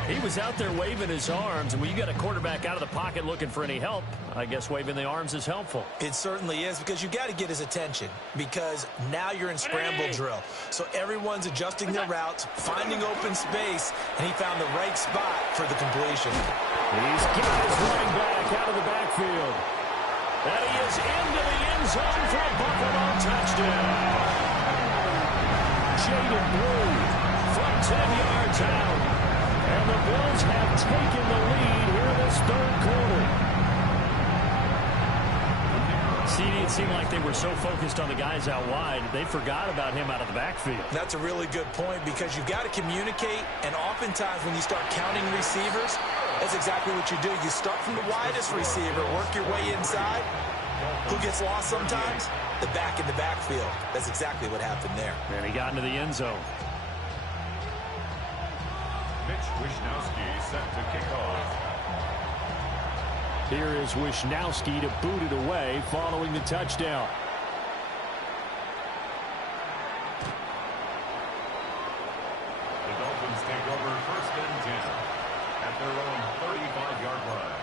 He was out there waving his arms, and when you got a quarterback out of the pocket looking for any help, I guess waving the arms is helpful. It certainly is, because you got to get his attention, because now you're in scramble drill. So everyone's adjusting their routes, finding open space, and he found the right spot for the completion. He's got his running back out of the backfield. And he is into the end zone for a Buffalo touchdown. Jaden Blue from 10 yards out. And the Bills have taken the lead here in this 3rd quarter. See, it seemed like they were so focused on the guys out wide, they forgot about him out of the backfield. That's a really good point, because you've got to communicate, and oftentimes when you start counting receivers, that's exactly what you do. You start from the widest receiver, work your way inside. Who gets lost sometimes? The back in the backfield. That's exactly what happened there. And he got into the end zone. Mitch Wishnowsky set to kick off. Here is Wishnowsky to boot it away following the touchdown. The Dolphins take over 1st and 10 at their own 35-yard line.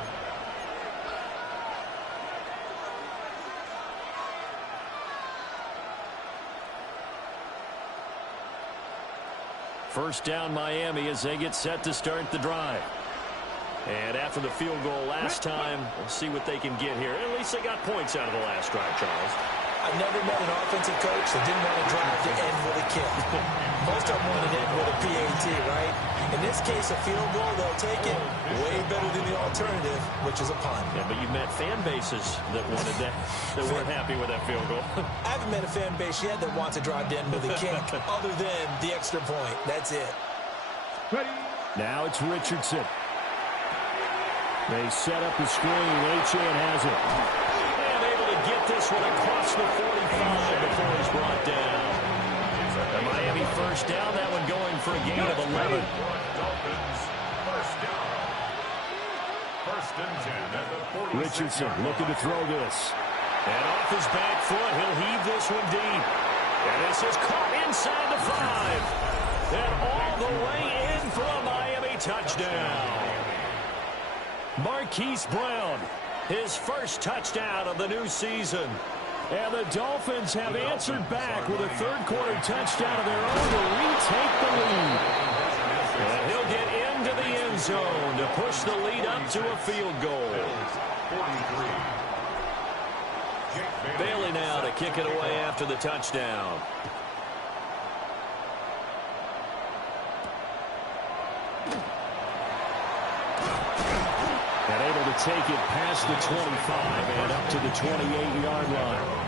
First down Miami as they get set to start the drive. And after the field goal last time, we'll see what they can get here. At least they got points out of the last drive, Charles. I've never met an offensive coach that didn't want to drive to end with a kick. Most of them want to end with a PAT, right? In this case, a field goal, they'll take it way better than the alternative, which is a punt. Yeah, but you've met fan bases that wanted that, that weren't happy with that field goal. I haven't met a fan base yet that wants to drive to end with a kick, other than the extra point. That's it. Now it's Richardson. They set up the screen. Achane has it. And able to get this one across the 45 before he's brought down. The Miami first down. That one going for a gain of 11. Dolphins first down. 1st and 10 at the 46. Richardson looking to throw this. And off his back foot, he'll heave this one deep. And this is caught inside the 5. And all the way in for a Miami touchdown. Marquise Brown, his first touchdown of the new season. And the Dolphins have answered back with a third-quarter touchdown of their own to retake the lead. And he'll get into the end zone to push the lead up to a field goal. Bailey now to kick it away after the touchdown. And able to take it past the 25 and up to the 28-yard line.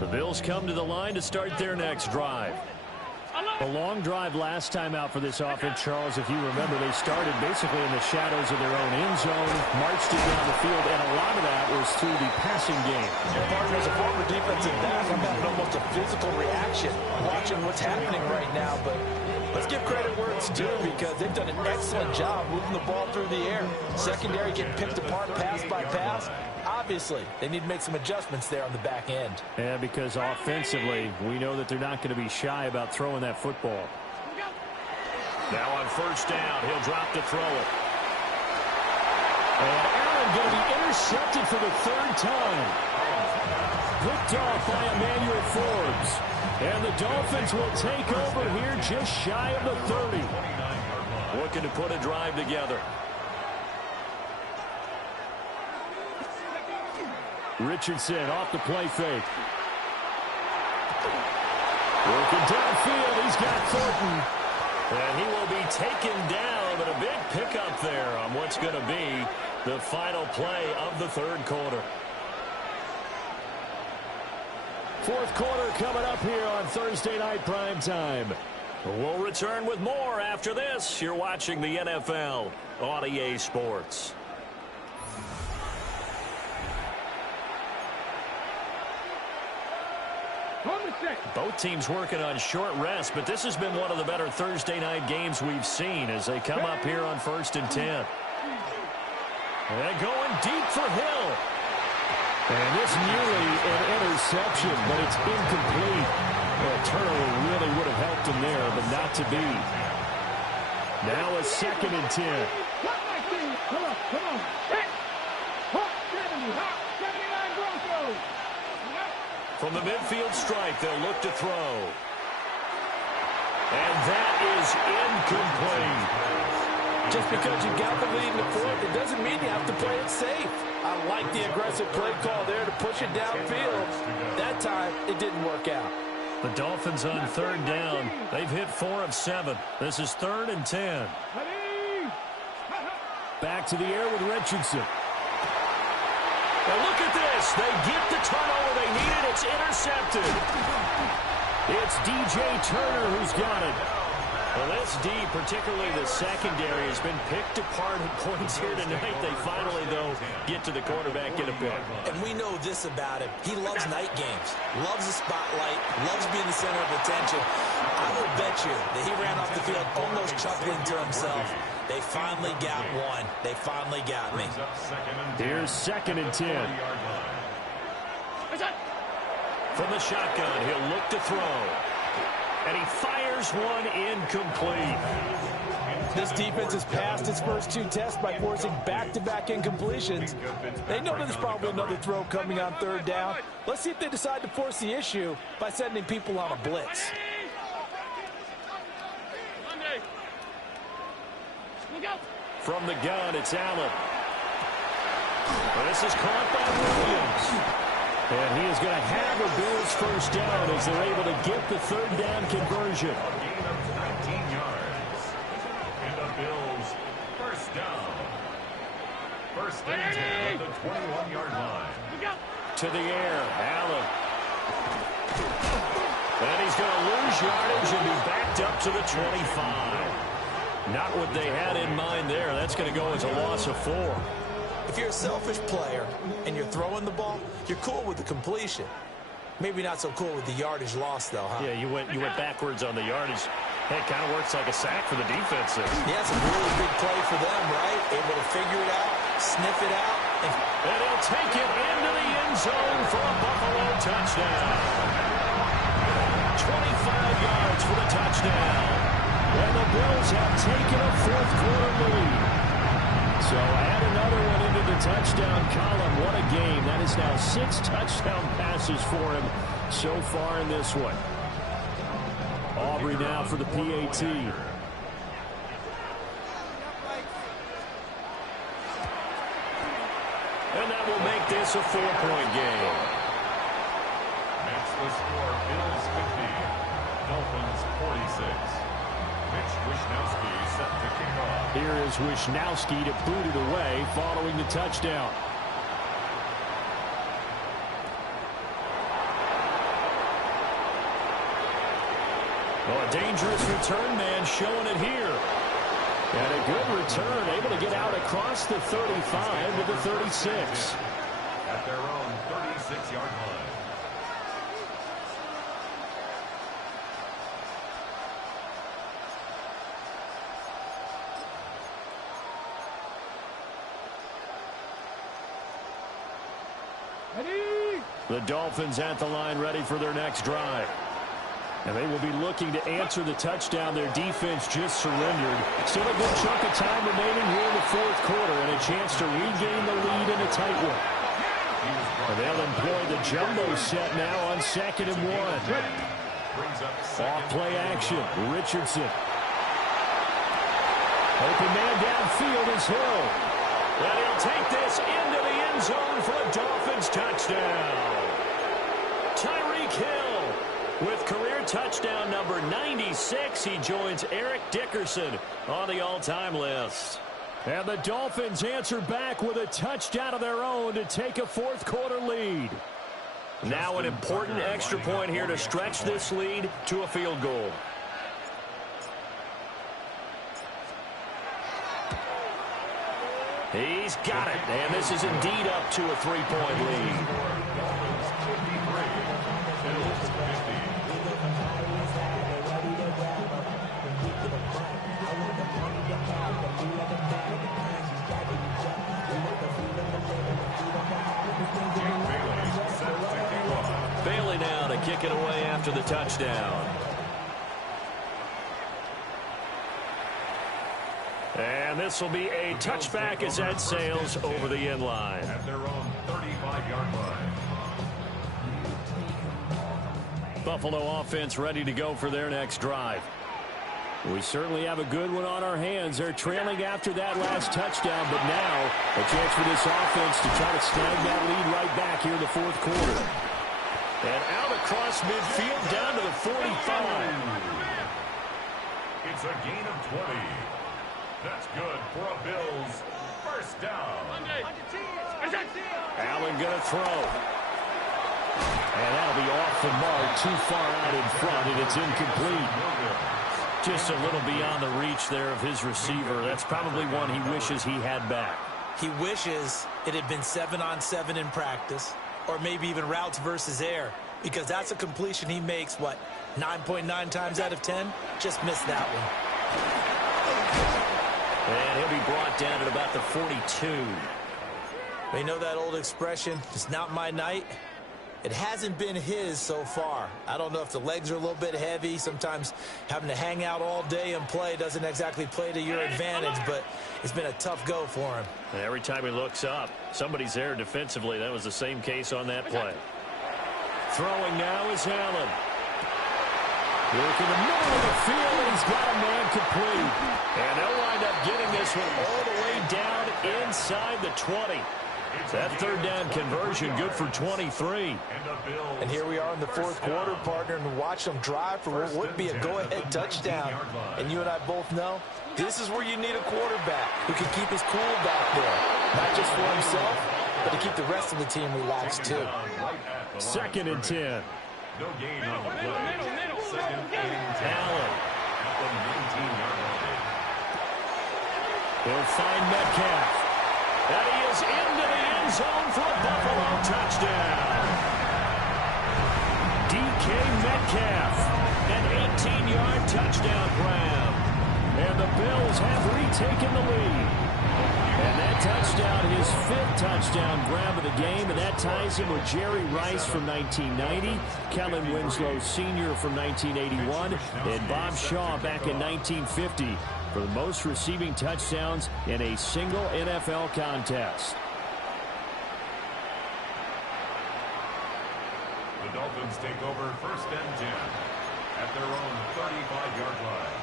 The Bills come to the line to start their next drive. A long drive last time out for this offense, Charles. If you remember, they started basically in the shadows of their own end zone, marched it down the field, and a lot of that was through the passing game. Partner, as a former defensive back, I'm having almost a physical reaction watching what's happening right now. But let's give credit where it's due because they've done an excellent job moving the ball through the air. Secondary getting picked apart pass by pass. Obviously, they need to make some adjustments there on the back end. Yeah, because offensively, we know that they're not going to be shy about throwing that football. Now on first down, he'll drop to throw it. And Allen going to be intercepted for the third time. Picked off by Emmanuel Forbes. And the Dolphins will take over here just shy of the 30. Looking to put a drive together. Richardson off the play fake. Working downfield, he's got Thornton. And he will be taken down, but a big pickup there on what's going to be the final play of the third quarter. Fourth quarter coming up here on Thursday Night Prime Time. We'll return with more after this. You're watching the NFL on EA Sports. Both teams working on short rest, but this has been one of the better Thursday night games we've seen as they come up here on 1st and 10. And going deep for Hill. And this nearly an interception, but it's incomplete. Well, turnover really would have helped him there, but not to be. Now a 2nd and 10. Come on. Hit. 70. 79 Broncos. From the midfield stripe, they'll look to throw. And that is incomplete. Just because you got the lead in the fourth, it doesn't mean you have to play it safe. I like the aggressive play call there to push it downfield. That time, it didn't work out. The Dolphins on third down. They've hit 4 of 7. This is 3rd and 10. Back to the air with Richardson. Well, look at this. They get the turnover they needed. It's intercepted. It's DJ Turner who's got it. Well, this D, particularly the secondary, has been picked apart at points here tonight. They finally, though, get to the quarterback, get a pick. And we know this about him. He loves night games, loves the spotlight, loves being the center of attention. I will bet you that he ran off the field almost chuckling to himself. They finally got one. They finally got me. Here's 2nd and 10. From the shotgun, he'll look to throw. And he fires one incomplete. This defense has passed its first 2 tests by forcing back-to-back incompletions. They know there's probably another throw coming on third down. Let's see if they decide to force the issue by sending people on a blitz. From the gun, it's Allen. This is caught by Williams. And he is going to have a Bills first down as they're able to get the third down conversion. Gain of 19 yards. And the Bills first down. 1st and 10 at the 21-yard line. To the air, Allen. And he's going to lose yardage and be backed up to the 25. Not what they had in mind there. That's going to go as a loss of 4. If you're a selfish player and you're throwing the ball, you're cool with the completion. Maybe not so cool with the yardage loss, though, huh? Yeah, you went backwards on the yardage. Hey, it kind of works like a sack for the defense there. Yeah, it's a really big play for them, right? Able to figure it out, sniff it out. And he'll take it into the end zone for a Buffalo touchdown. 25 yards for the touchdown. And the Bills have taken a fourth-quarter lead. So add another one into the touchdown column. What a game. That is now 6 touchdown passes for him so far in this one. Aubrey now for the PAT. And that will make this a 4-point game. That's the score. Bills 50, Dolphins 46. Mitch Wishnowsky set to kick off. Here is Wishnowsky to boot it away following the touchdown. Oh, a dangerous return man showing it here. And a good return, able to get out across the 35 to the 36. At their own 36-yard line. The Dolphins at the line ready for their next drive. And they will be looking to answer the touchdown their defense just surrendered. Still a good chunk of time remaining here in the fourth quarter and a chance to regain the lead in a tight one. And they'll employ the jumbo set now on 2nd and 1. Off play action. Richardson. Open man downfield is Hill. And he'll take this into the end zone for a Dolphins touchdown. Tyreek Hill with career touchdown number 96. He joins Eric Dickerson on the all-time list. And the Dolphins answer back with a touchdown of their own to take a fourth-quarter lead. Now an important extra point here to stretch this lead to a field goal. He's got it, and this is indeed up to a 3-point lead. Bailey now to kick it away after the touchdown. And this will be a touchback as that sails over the end line. At their own 35-yard line. Buffalo offense ready to go for their next drive. We certainly have a good one on our hands. They're trailing after that last touchdown, but now a chance for this offense to try to snag that lead right back here in the fourth quarter. And out across midfield down to the 45. It's a gain of 20. That's good for a Bills first down. Allen going to throw. And that'll be off the mark, too far out in front, and it's incomplete. Just a little beyond the reach there of his receiver. That's probably one he wishes he had back. He wishes it had been 7-on-7 in practice, or maybe even routes versus air, because that's a completion he makes, what, 9.9 times out of 10? Just missed that one. And he'll be brought down at about the 42. You know that old expression, it's not my night? It hasn't been his so far. I don't know if the legs are a little bit heavy. Sometimes having to hang out all day and play doesn't exactly play to your advantage, but it's been a tough go for him. And every time he looks up, somebody's there defensively. That was the same case on that play. Throwing now is Allen. Look in the middle of the field, and he's got a man complete. And they'll wind up getting this one all the way down inside the 20. That third down conversion good for 23. And here we are in the fourth quarter, partner, and watch them drive for what would be a go-ahead touchdown. And you and I both know this is where you need a quarterback who can keep his cool back there. Not just for himself, but to keep the rest of the team relaxed, too. 2nd and 10. No gain on the play. 2nd and 10. Allen. At the 19-yard line. He'll find Metcalf. And he is into the end zone for a Buffalo touchdown. DK Metcalf, an 18-yard touchdown grab. And the Bills have retaken the lead. And that touchdown, his 5th touchdown grab of the game, and that ties him with Jerry Rice from 1990, Kellen Winslow Sr. from 1981, and Bob Shaw back in 1950 for the most receiving touchdowns in a single NFL contest. The Dolphins take over 1st and 10 at their own 35-yard line.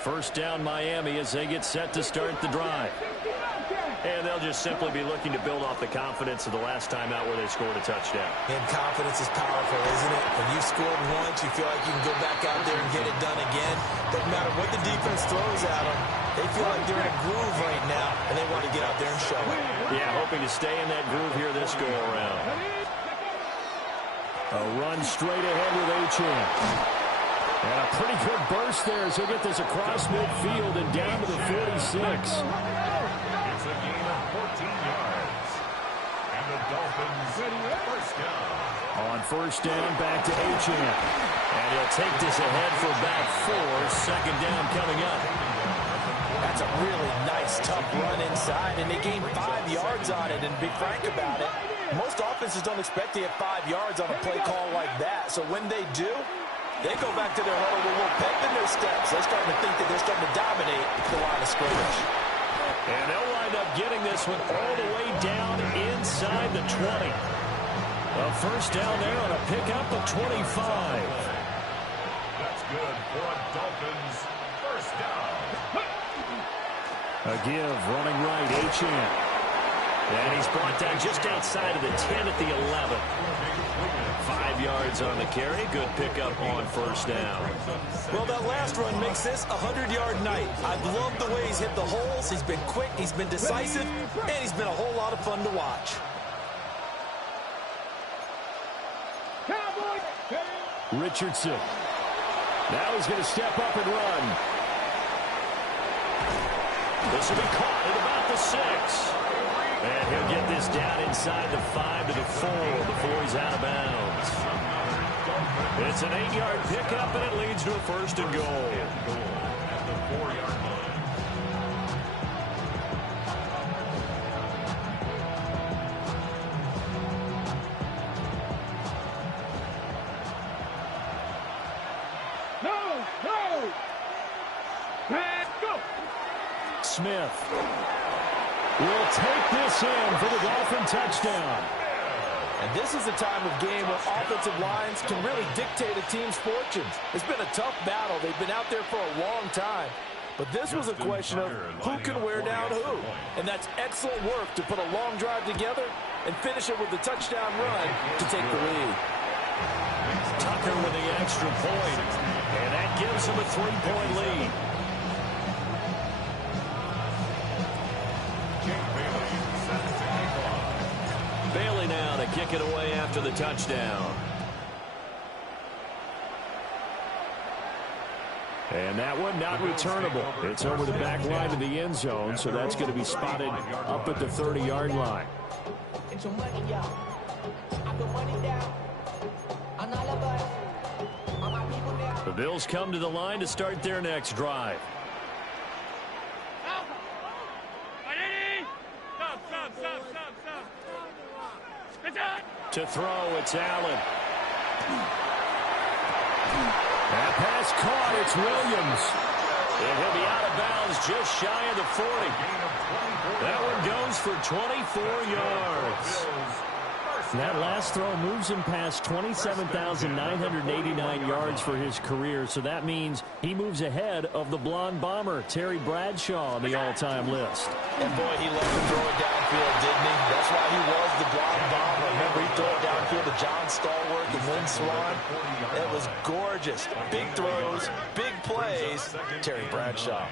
First down Miami as they get set to start the drive. And they'll just simply be looking to build off the confidence of the last time out where they scored a touchdown. And confidence is powerful, isn't it? When you scored once, you feel like you can go back out there and get it done again. Doesn't matter what the defense throws at them. They feel like they're in a groove right now, and they want to get out there and show it. Yeah, hoping to stay in that groove here this go-around. A run straight ahead with Achane. And a pretty good burst there as he'll get this across midfield and down to the 46. It's a gain of 14 yards. And the Dolphins first down. On first down, back to Achane. And he'll take this ahead for about 4. Second down coming up. That's a really nice, tough run inside, and they gained 5 yards on it. And to be frank about it, most offenses don't expect to get 5 yards on a play call like that. So when they do, they go back to their huddle with a little pep in their steps. They're starting to think that they're starting to dominate the line of scrimmage. And they'll wind up getting this one all the way down inside the 20. A first down there on a pickup of 25. That's good for a Dolphins first down. A give, running right, Achane. And he's brought down just outside of the 10 at the 11. 5 yards on the carry. Good pickup on first down. Well, that last run makes this a 100-yard night. I've loved the way he's hit the holes. He's been quick, he's been decisive, and he's been a whole lot of fun to watch. Richardson. Now he's going to step up and run. This will be caught at about the 6. And he'll get this down inside the 5 to the 4 before he's out of bounds. It's an 8-yard pickup, and it leads to a first and goal. At the 4-yard line. No! And go! Smith will take this in for the Dolphin touchdown. And this is a time of game where offensive lines can really dictate a team's fortunes. It's been a tough battle. They've been out there for a long time. But this was a question of who can wear down who. And that's excellent work to put a long drive together and finish it with a touchdown run to take the lead. Tucker with the extra point. And that gives him a 3-point lead. Bailey now to kick it away after the touchdown. And that one not returnable. It's over the back line of the end zone, so that's going to be spotted up at the 30-yard line. The Bills come to the line to start their next drive. To throw, it's Allen. That pass caught, it's Williams. And he'll be out of bounds just shy of the 40. That one goes for 24 yards. That last throw moves him past 27,989 yards for his career, so that means he moves ahead of the blonde bomber, Terry Bradshaw, on the all-time list. And boy, he loved to throw it downfield, didn't he? That's why he was the blonde bomber. Remember, he threw it downfield to John Stallworth and Lynn Swann. It was gorgeous. Big throws, big plays. Terry Bradshaw.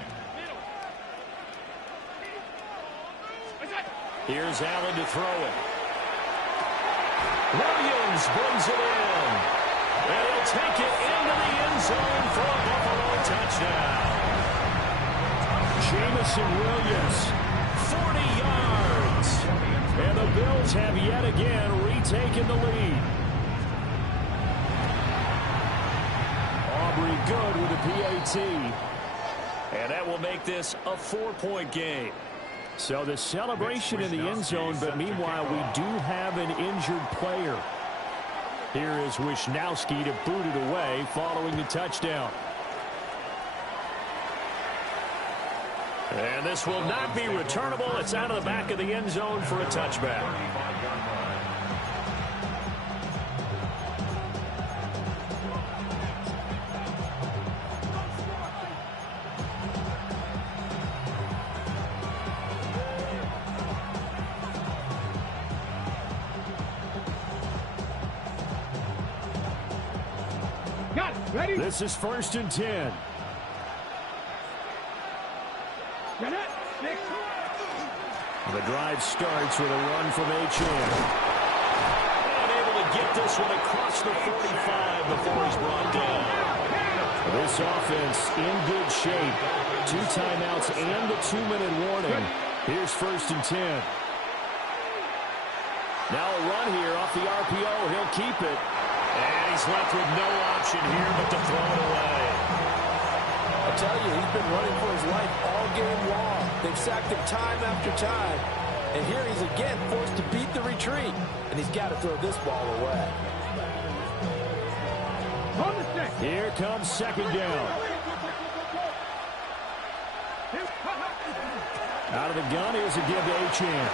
Here's Allen to throw it. Williams brings it in. And he'll take it into the end zone for a Buffalo touchdown. Jamison Williams, 40 yards. And the Bills have yet again retaken the lead. Aubrey Good with a PAT. And that will make this a 4-point game. So the celebration in the end zone, but meanwhile we do have an injured player. Here is Wisnowski to boot it away following the touchdown. And this will not be returnable. It's out of the back of the end zone for a touchback. Ready? This is 1st and 10. The drive starts with a run from Achane. And able to get this one across the 45 before he's brought down. This offense in good shape. 2 timeouts and the 2-minute warning. Here's 1st and 10. Now a run here off the RPO. He'll keep it. And he's left with no option here but to throw it away. I tell you, he's been running for his life all game long. They've sacked him time after time. And here he's again forced to beat the retreat. And he's got to throw this ball away. Here comes 2nd down. Out of the gun, here's a give to Achane.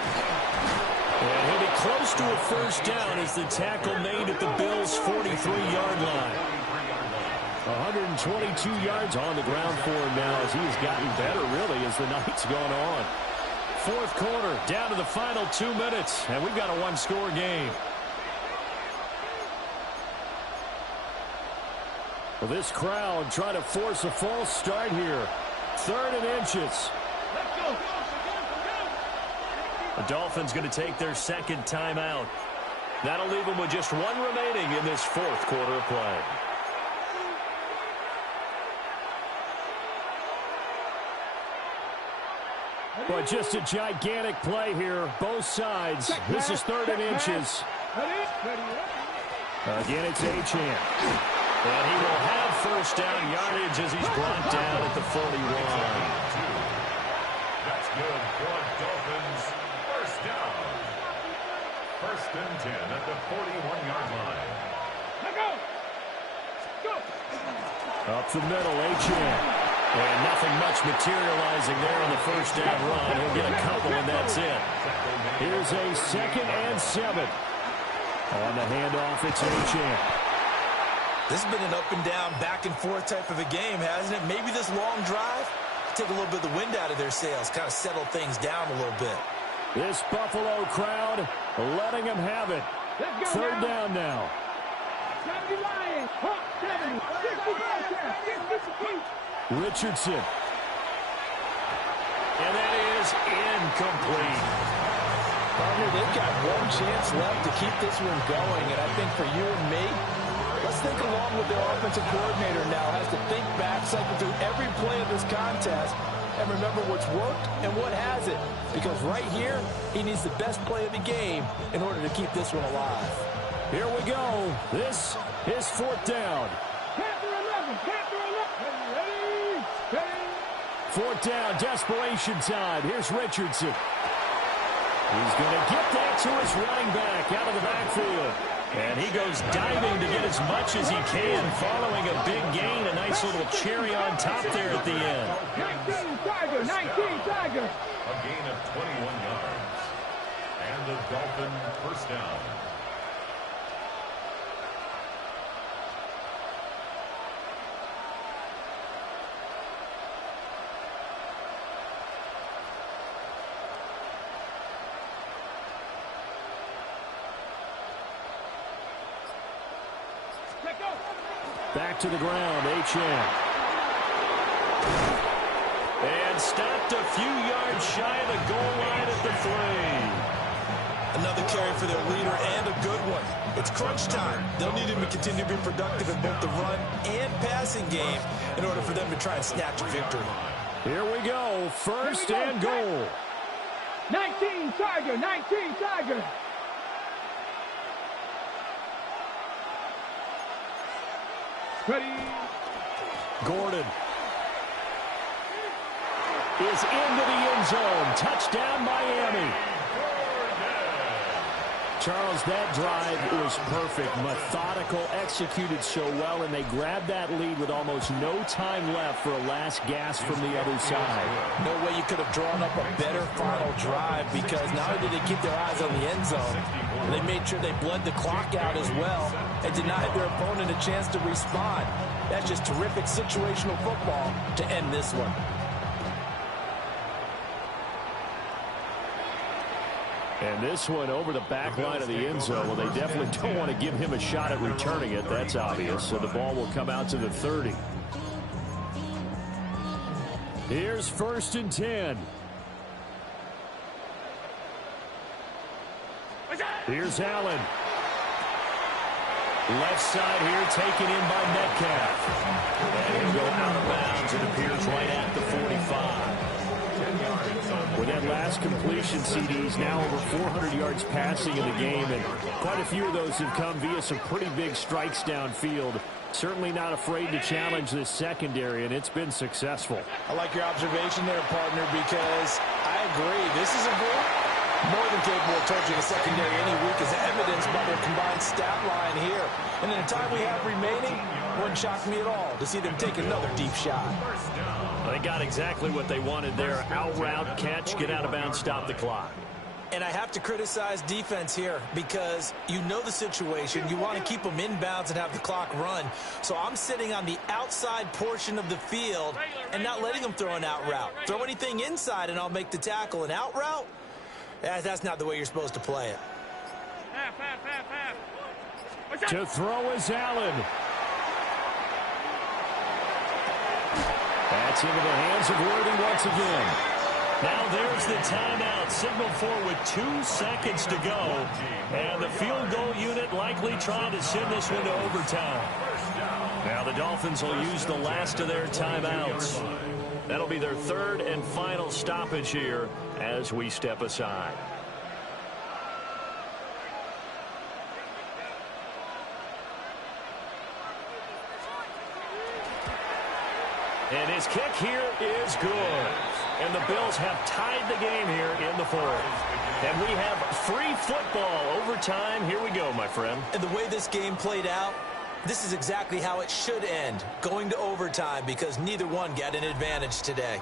And he'll be close to a 1st down as the tackle made at the Bills' 43-yard line. 122 yards on the ground for him now as he has gotten better, really, as the night's gone on. 4th quarter, down to the final 2 minutes, and we've got a 1-score game. Well, this crowd trying to force a false start here. 3rd and inches. The Dolphins going to take their 2nd timeout. That'll leave them with just 1 remaining in this 4th quarter of play. But just a gigantic play here, both sides. This is 3rd and inches. Again, it's Achane. And he will have 1st down yardage as he's brought down at the 41. That's good for Dolphins. 1st down. 1st and 10 at the 41-yard line. Up the middle, Achane. And nothing much materializing there on the 1st down run. He'll get a couple, and that's it. Here's a 2nd and 7. On the handoff, it's Achane. This has been an up and down, back and forth type of a game, hasn't it? Maybe this long drive take a little bit of the wind out of their sails, kind of settle things down a little bit. This Buffalo crowd letting them have it. 3rd down now. 70 Lions, 70, 65, Richardson. And that is incomplete. They've got 1 chance left to keep this one going, and I think for you and me, let's think along with their offensive coordinator now. Has to think back, cycle through every play of this contest, and remember what's worked and what hasn't. Because right here, he needs the best play of the game in order to keep this one alive. Here we go. This is 4th down. 4th down, desperation time. Here's Richardson. He's going to get that to his running back out of the backfield. And he goes diving to get as much as he can, following a big gain. A nice little cherry on top there at the end. 19 Tiger, 19 Tiger. A gain of 21 yards. And the Dolphin 1st down. Back to the ground, Achane. And stopped a few yards shy of the goal line at the 3. Another carry for their leader and a good one. It's crunch time. They'll need him to continue to be productive in both the run and passing game in order for them to try and snatch a victory. Here we go, 1st and goal. 19 Tiger, 19 Tiger. Ready. Gordon. is into the end zone. Touchdown, Miami. Charles, that drive was perfect, methodical, executed so well, and they grabbed that lead with almost no time left for a last gasp from the other side. No way you could have drawn up a better final drive, because not only did they keep their eyes on the end zone, they made sure they bled the clock out as well and denied their opponent a chance to respond. That's just terrific situational football to end this one. And this one over the back line of the end zone. Well, they definitely don't want to give him a shot at returning it. That's obvious. So the ball will come out to the 30. Here's 1st and 10. Here's Allen. Left side here taken in by Metcalf. And he'll go out of bounds. It appears right at the 45. With that last completion, CD's now over 400 yards passing in the game, and quite a few of those have come via some pretty big strikes downfield. Certainly not afraid to challenge this secondary, and it's been successful. I like your observation there, partner, because I agree. This is a group more than capable of torching a secondary any week, as evidenced by their combined stat line here. And in the time we have remaining, it wouldn't shock me at all to see them take another deep shot. They got exactly what they wanted there. Out route, catch, get out of bounds, stop the clock. And I have to criticize defense here, because you know the situation. You want to keep them inbounds and have the clock run. So I'm sitting on the outside portion of the field and not letting them throw an out route. Throw anything inside and I'll make the tackle. An out route? That's not the way you're supposed to play it. To throw is Allen. That's into the hands of Worthy once again. Now there's the timeout signaled for with 2 seconds to go. And the field goal unit likely trying to send this one to overtime. Now the Dolphins will use the last of their timeouts. That'll be their 3rd and final stoppage here as we step aside. And his kick here is good. And the Bills have tied the game here in the 4th. And we have free football overtime. Here we go, my friend. And the way this game played out, this is exactly how it should end, going to overtime, because neither one got an advantage today.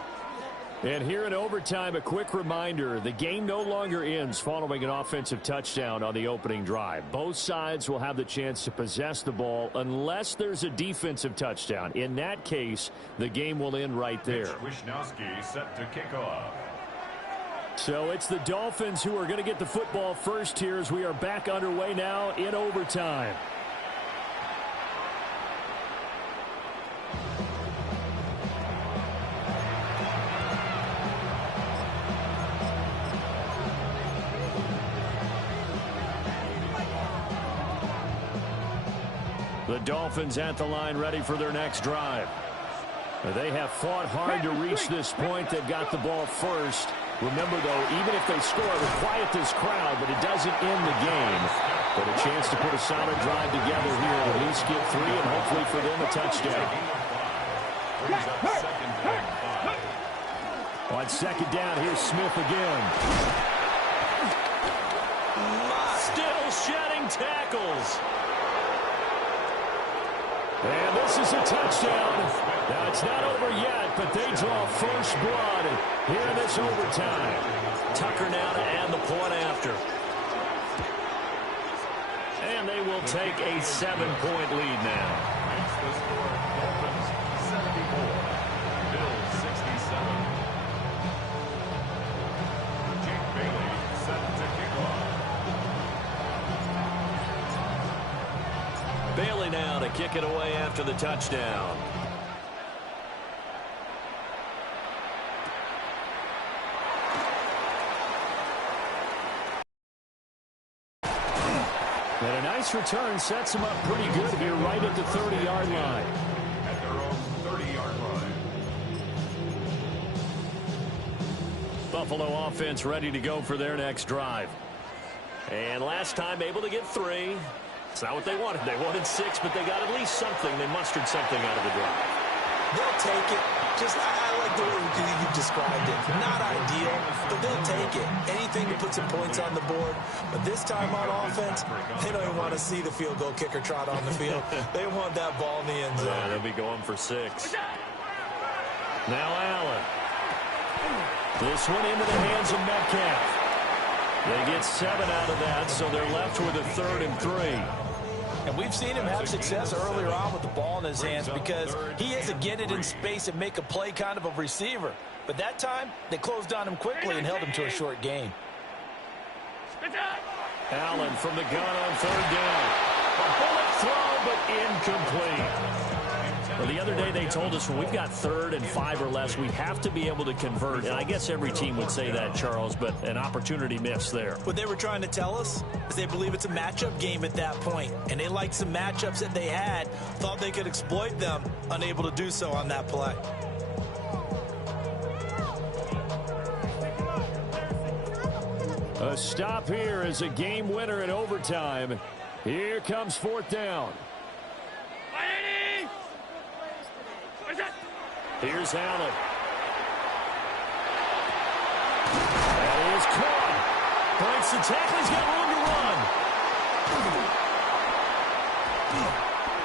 And here in overtime, a quick reminder, the game no longer ends following an offensive touchdown on the opening drive. Both sides will have the chance to possess the ball unless there's a defensive touchdown. In that case, the game will end right there. Wisnowski set to kick off. So it's the Dolphins who are going to get the football first here as we are back underway now in overtime. The Dolphins at the line, ready for their next drive. They have fought hard to reach this point. They've got the ball first. Remember, though, even if they score, it will quiet this crowd, but it doesn't end the game. But a chance to put a solid drive together here, at least get 3, and hopefully for them a touchdown. On 2nd down, here's Smith again. Still shedding tackles. And this is a touchdown. Now, it's not over yet, but they draw first blood here in this overtime. Tucker now to add the point after. And they will take a 7-point lead now. Makes the score Dolphins 74, Bills 67. Jake Bailey set to kick off. Bailey now to kick it away after the touchdown. And a nice return sets them up pretty good here right at the 30-yard line. At their own 30-yard line. Buffalo offense ready to go for their next drive. And last time able to get 3. It's not what they wanted. They wanted 6, but they got at least something. They mustered something out of the drive. They'll take it. Just, I like the way you described it. Not ideal, but they'll take it. Anything to put some points on the board. But this time on offense, they don't even want to see the field goal kicker trot on the field. They want that ball in the end zone. Yeah, they'll be going for 6. Now Allen. This one into the hands of Metcalf. They get 7 out of that, so they're left with a 3rd and 3. And we've seen him have success earlier on with the ball in his hands because he is a get it in space and make a play kind of a receiver. But that time, they closed on him quickly and held him to a short gain. Allen from the gun on 3rd down. A bullet throw, but incomplete. Well, the other day they told us when we've got 3rd and 5 or less, we have to be able to convert. And I guess every team would say that, Charles, but an opportunity missed there. What they were trying to tell us is they believe it's a matchup game at that point. And they liked some matchups that they had, thought they could exploit them, unable to do so on that play. A stop here is a game winner in overtime. Here comes 4th down. Here's Allen. That is caught. Breaks the tackle. He's got room to run.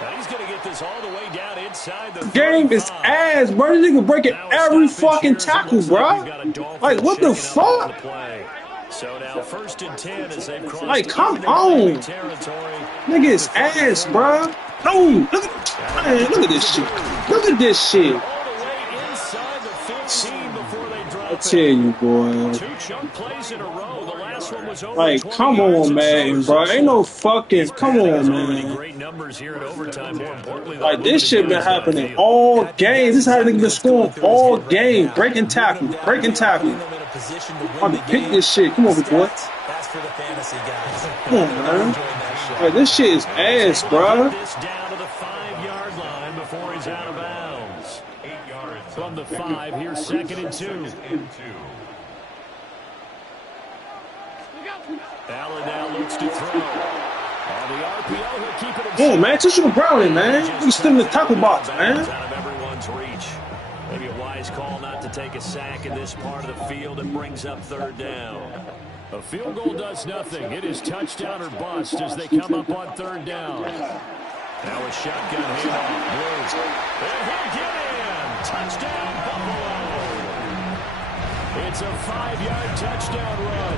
Now he's going to get this all the way down inside the game is ass, bro. This nigga breaking every fucking tackle, bro. Like, what the fuck? So now 1st and 10 as they've crossed. Like, come on. Nigga is ass, bro. No, look at this shit. Look at this shit. I tell you, boy. 2 chunk plays in a row. The last one was over. Like, come on, man, bro. Ain't no fucking. Come on, man. Great numbers here in overtime. More importantly, like, this shit been happening all game. This is how they been scoring all game. Breaking tackle, breaking tackle. I'm gonna pick this shit. Come on, boy. That's for the fantasy guys. Come on, man. Like, this shit is ass, bro. This down to the 5-yard line before he's out of bounds. 8 yards from the 5. Here's 2nd and 2. Allen now looks to throw. On the RPO, he'll keep it. Come on, man. Touch the Browning, man. You still in the tackle box, man. Out of everyone's reach. Maybe a wise call not to take a sack in this part of the field. It brings up 3rd down. A field goal does nothing. It is touchdown or bust as they come up on 3rd down. Now a shotgun handoff. Blues. And he'll get in. Touchdown, Buffalo. It's a 5-yard touchdown run.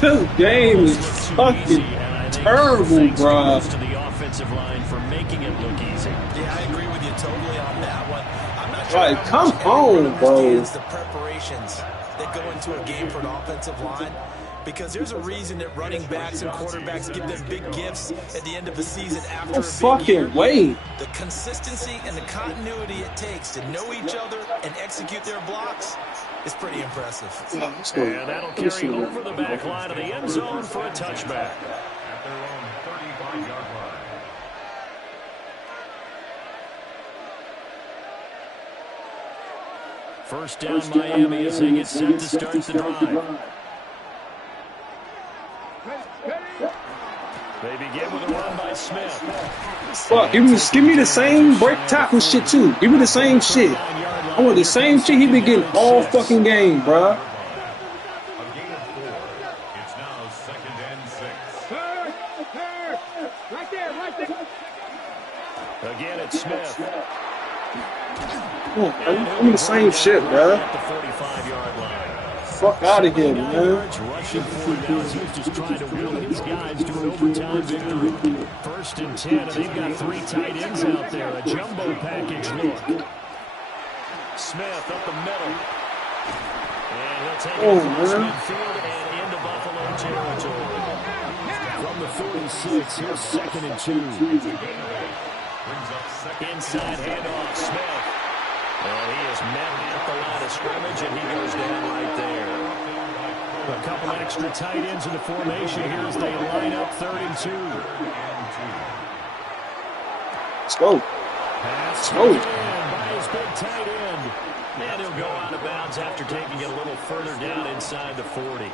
This game is fucking terrible, bro. To the offensive line for making it look easy. Yeah, I agree with you totally on that one. I'm not sure. Like, come on, bro. The preparations that go into a game for an offensive line, because there's a reason that running backs and quarterbacks give them big gifts at the end of the season after No a big fucking year. way. The consistency and the continuity it takes to know each other and execute their blocks is pretty impressive. And that'll carry over the back line of the end zone for a touchback. At their own 35-yard line. First down, Miami as they get set to start the drive. They begin with a run by Smith. Fuck, give me the same break tackle shit too. Give me the same shit. I want the same shit he been getting all fucking game, bruh. A gain of 4. It's now 2nd and 6. Right there. Again, it's Smith. Give me the same shit, bruh. At the 45-yard line. Fuck out of here, man. Rushing 4 downs. He's just trying to will his guys to an overtime victory. 1st and 10, and they've got 3 tight ends out there. A jumbo package look. Smith up the middle. And he'll take it across midfield and into Buffalo territory. From the 46, here's 2nd and 2. Inside handoff, Smith. And he is met at the line of scrimmage, and he goes down right there. A couple extra tight ends in the formation here as they line up 3rd and 2. Let's go. Pass go. by his big tight end. And he'll go out of bounds after taking it a little further down inside the 40.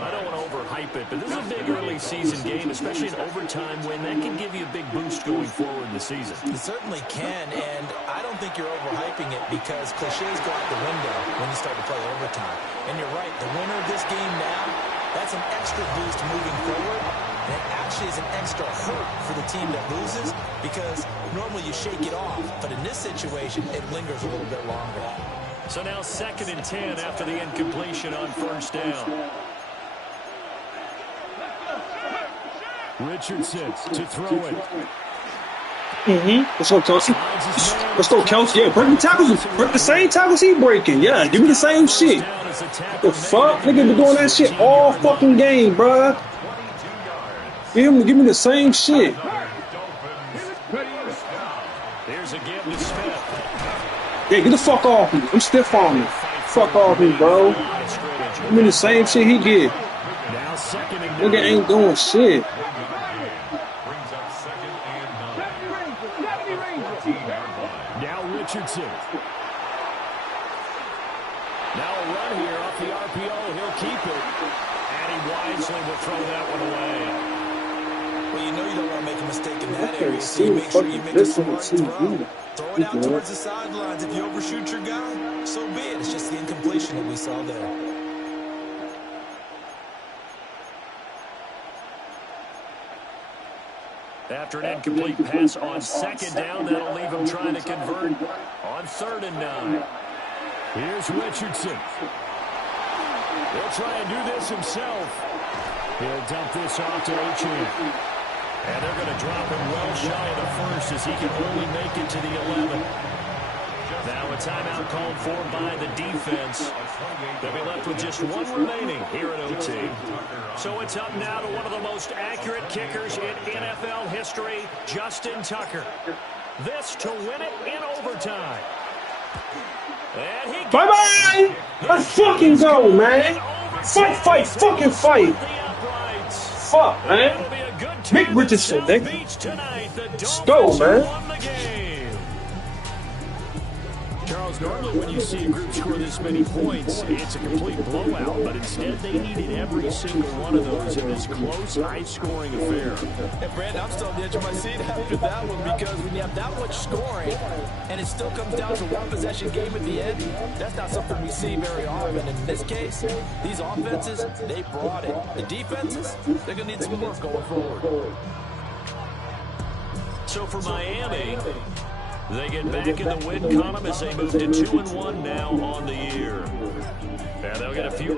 I don't want to overhype overhype it, but this is a big early season game, especially an overtime win. That can give you a big boost going forward in the season. It certainly can, and I don't think you're overhyping it because cliches go out the window when you start to play overtime. And you're right, the winner of this game now, that's an extra boost moving forward. And it actually is an extra hurt for the team that loses because normally you shake it off. But in this situation, it lingers a little bit longer. So now 2nd and 10 after the incompletion on first down. Richardson to throw it. Let's go, Kelsey. Let's go, Kelsey. Yeah, break the tackles. Break the same tackles he breaking. Yeah, give me the same shit. The fuck? Nigga been doing that shit all fucking game, bruh. Give me the same shit. There's a give to Smith. Yeah, get the fuck off me. I'm stiff on me. Fuck off me, bro. Give me the same shit he get. Nigga ain't doing shit. Now Richardson. Now a run here off the RPO. He'll keep it. And he wisely will throw that one away. Well, you know you don't want to make a mistake in that area, so you make sure you make a smart throw. Throw it out towards the sidelines. If you overshoot your guy, so be it. It's just the incompletion that we saw there. After an incomplete pass on 2nd down, that'll leave him trying to convert on 3rd and 9. Here's Richardson. He'll try and do this himself. He'll dump this off to Achane. And they're going to drop him well shy of the first as he can only make it to the 11. Now a timeout called for by the defense. They'll be left with just one remaining here at OT. So it's up now to one of the most accurate kickers in NFL history, Justin Tucker. This to win it in overtime. And he bye-bye! Let's fucking go, man. Fight, fucking fight. Fuck, man. Big Richardson, nigga. Let's go, man. Charles, normally when you see a group score this many points, it's a complete blowout, but instead they needed every single one of those in this close, high-scoring affair. And Brandon, I'm still on the edge of my seat after that one because when you have that much scoring and it still comes down to one possession game at the end, that's not something we see very often. In this case, these offenses, they brought it. The defenses, they're going to need some work going forward. So for Miami, they get back in the win column as they move to 2-1 now on the year. And they'll get a few.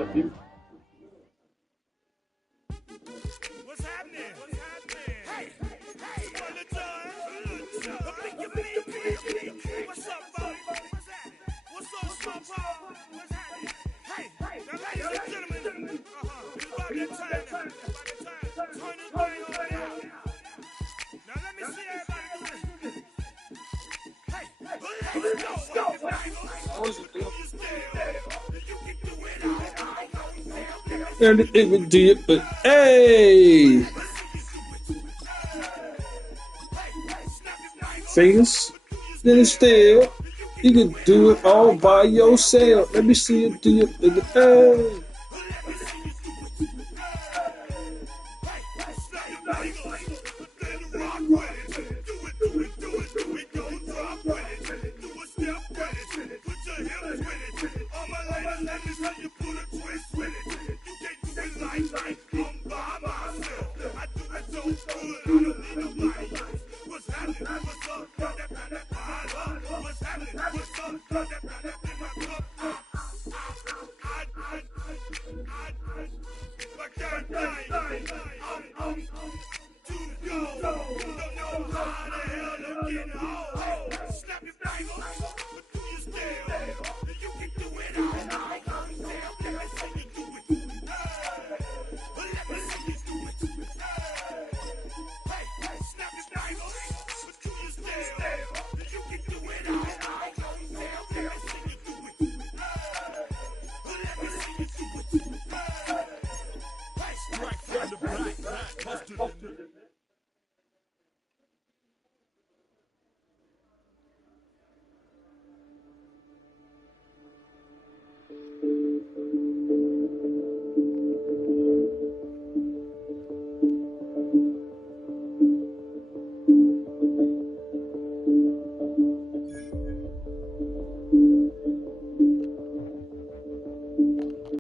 What's happening? Hey, what it done? What's up, buddy? What's happening? What's up, Small Paul? What's happening? Hey, now ladies and gentlemen, it's about that time now. Turn this thing on down. Now let me see everybody do this. And it would do it, but hey, fingers, then instead you can do it all by yourself. Let me see you do it, hey.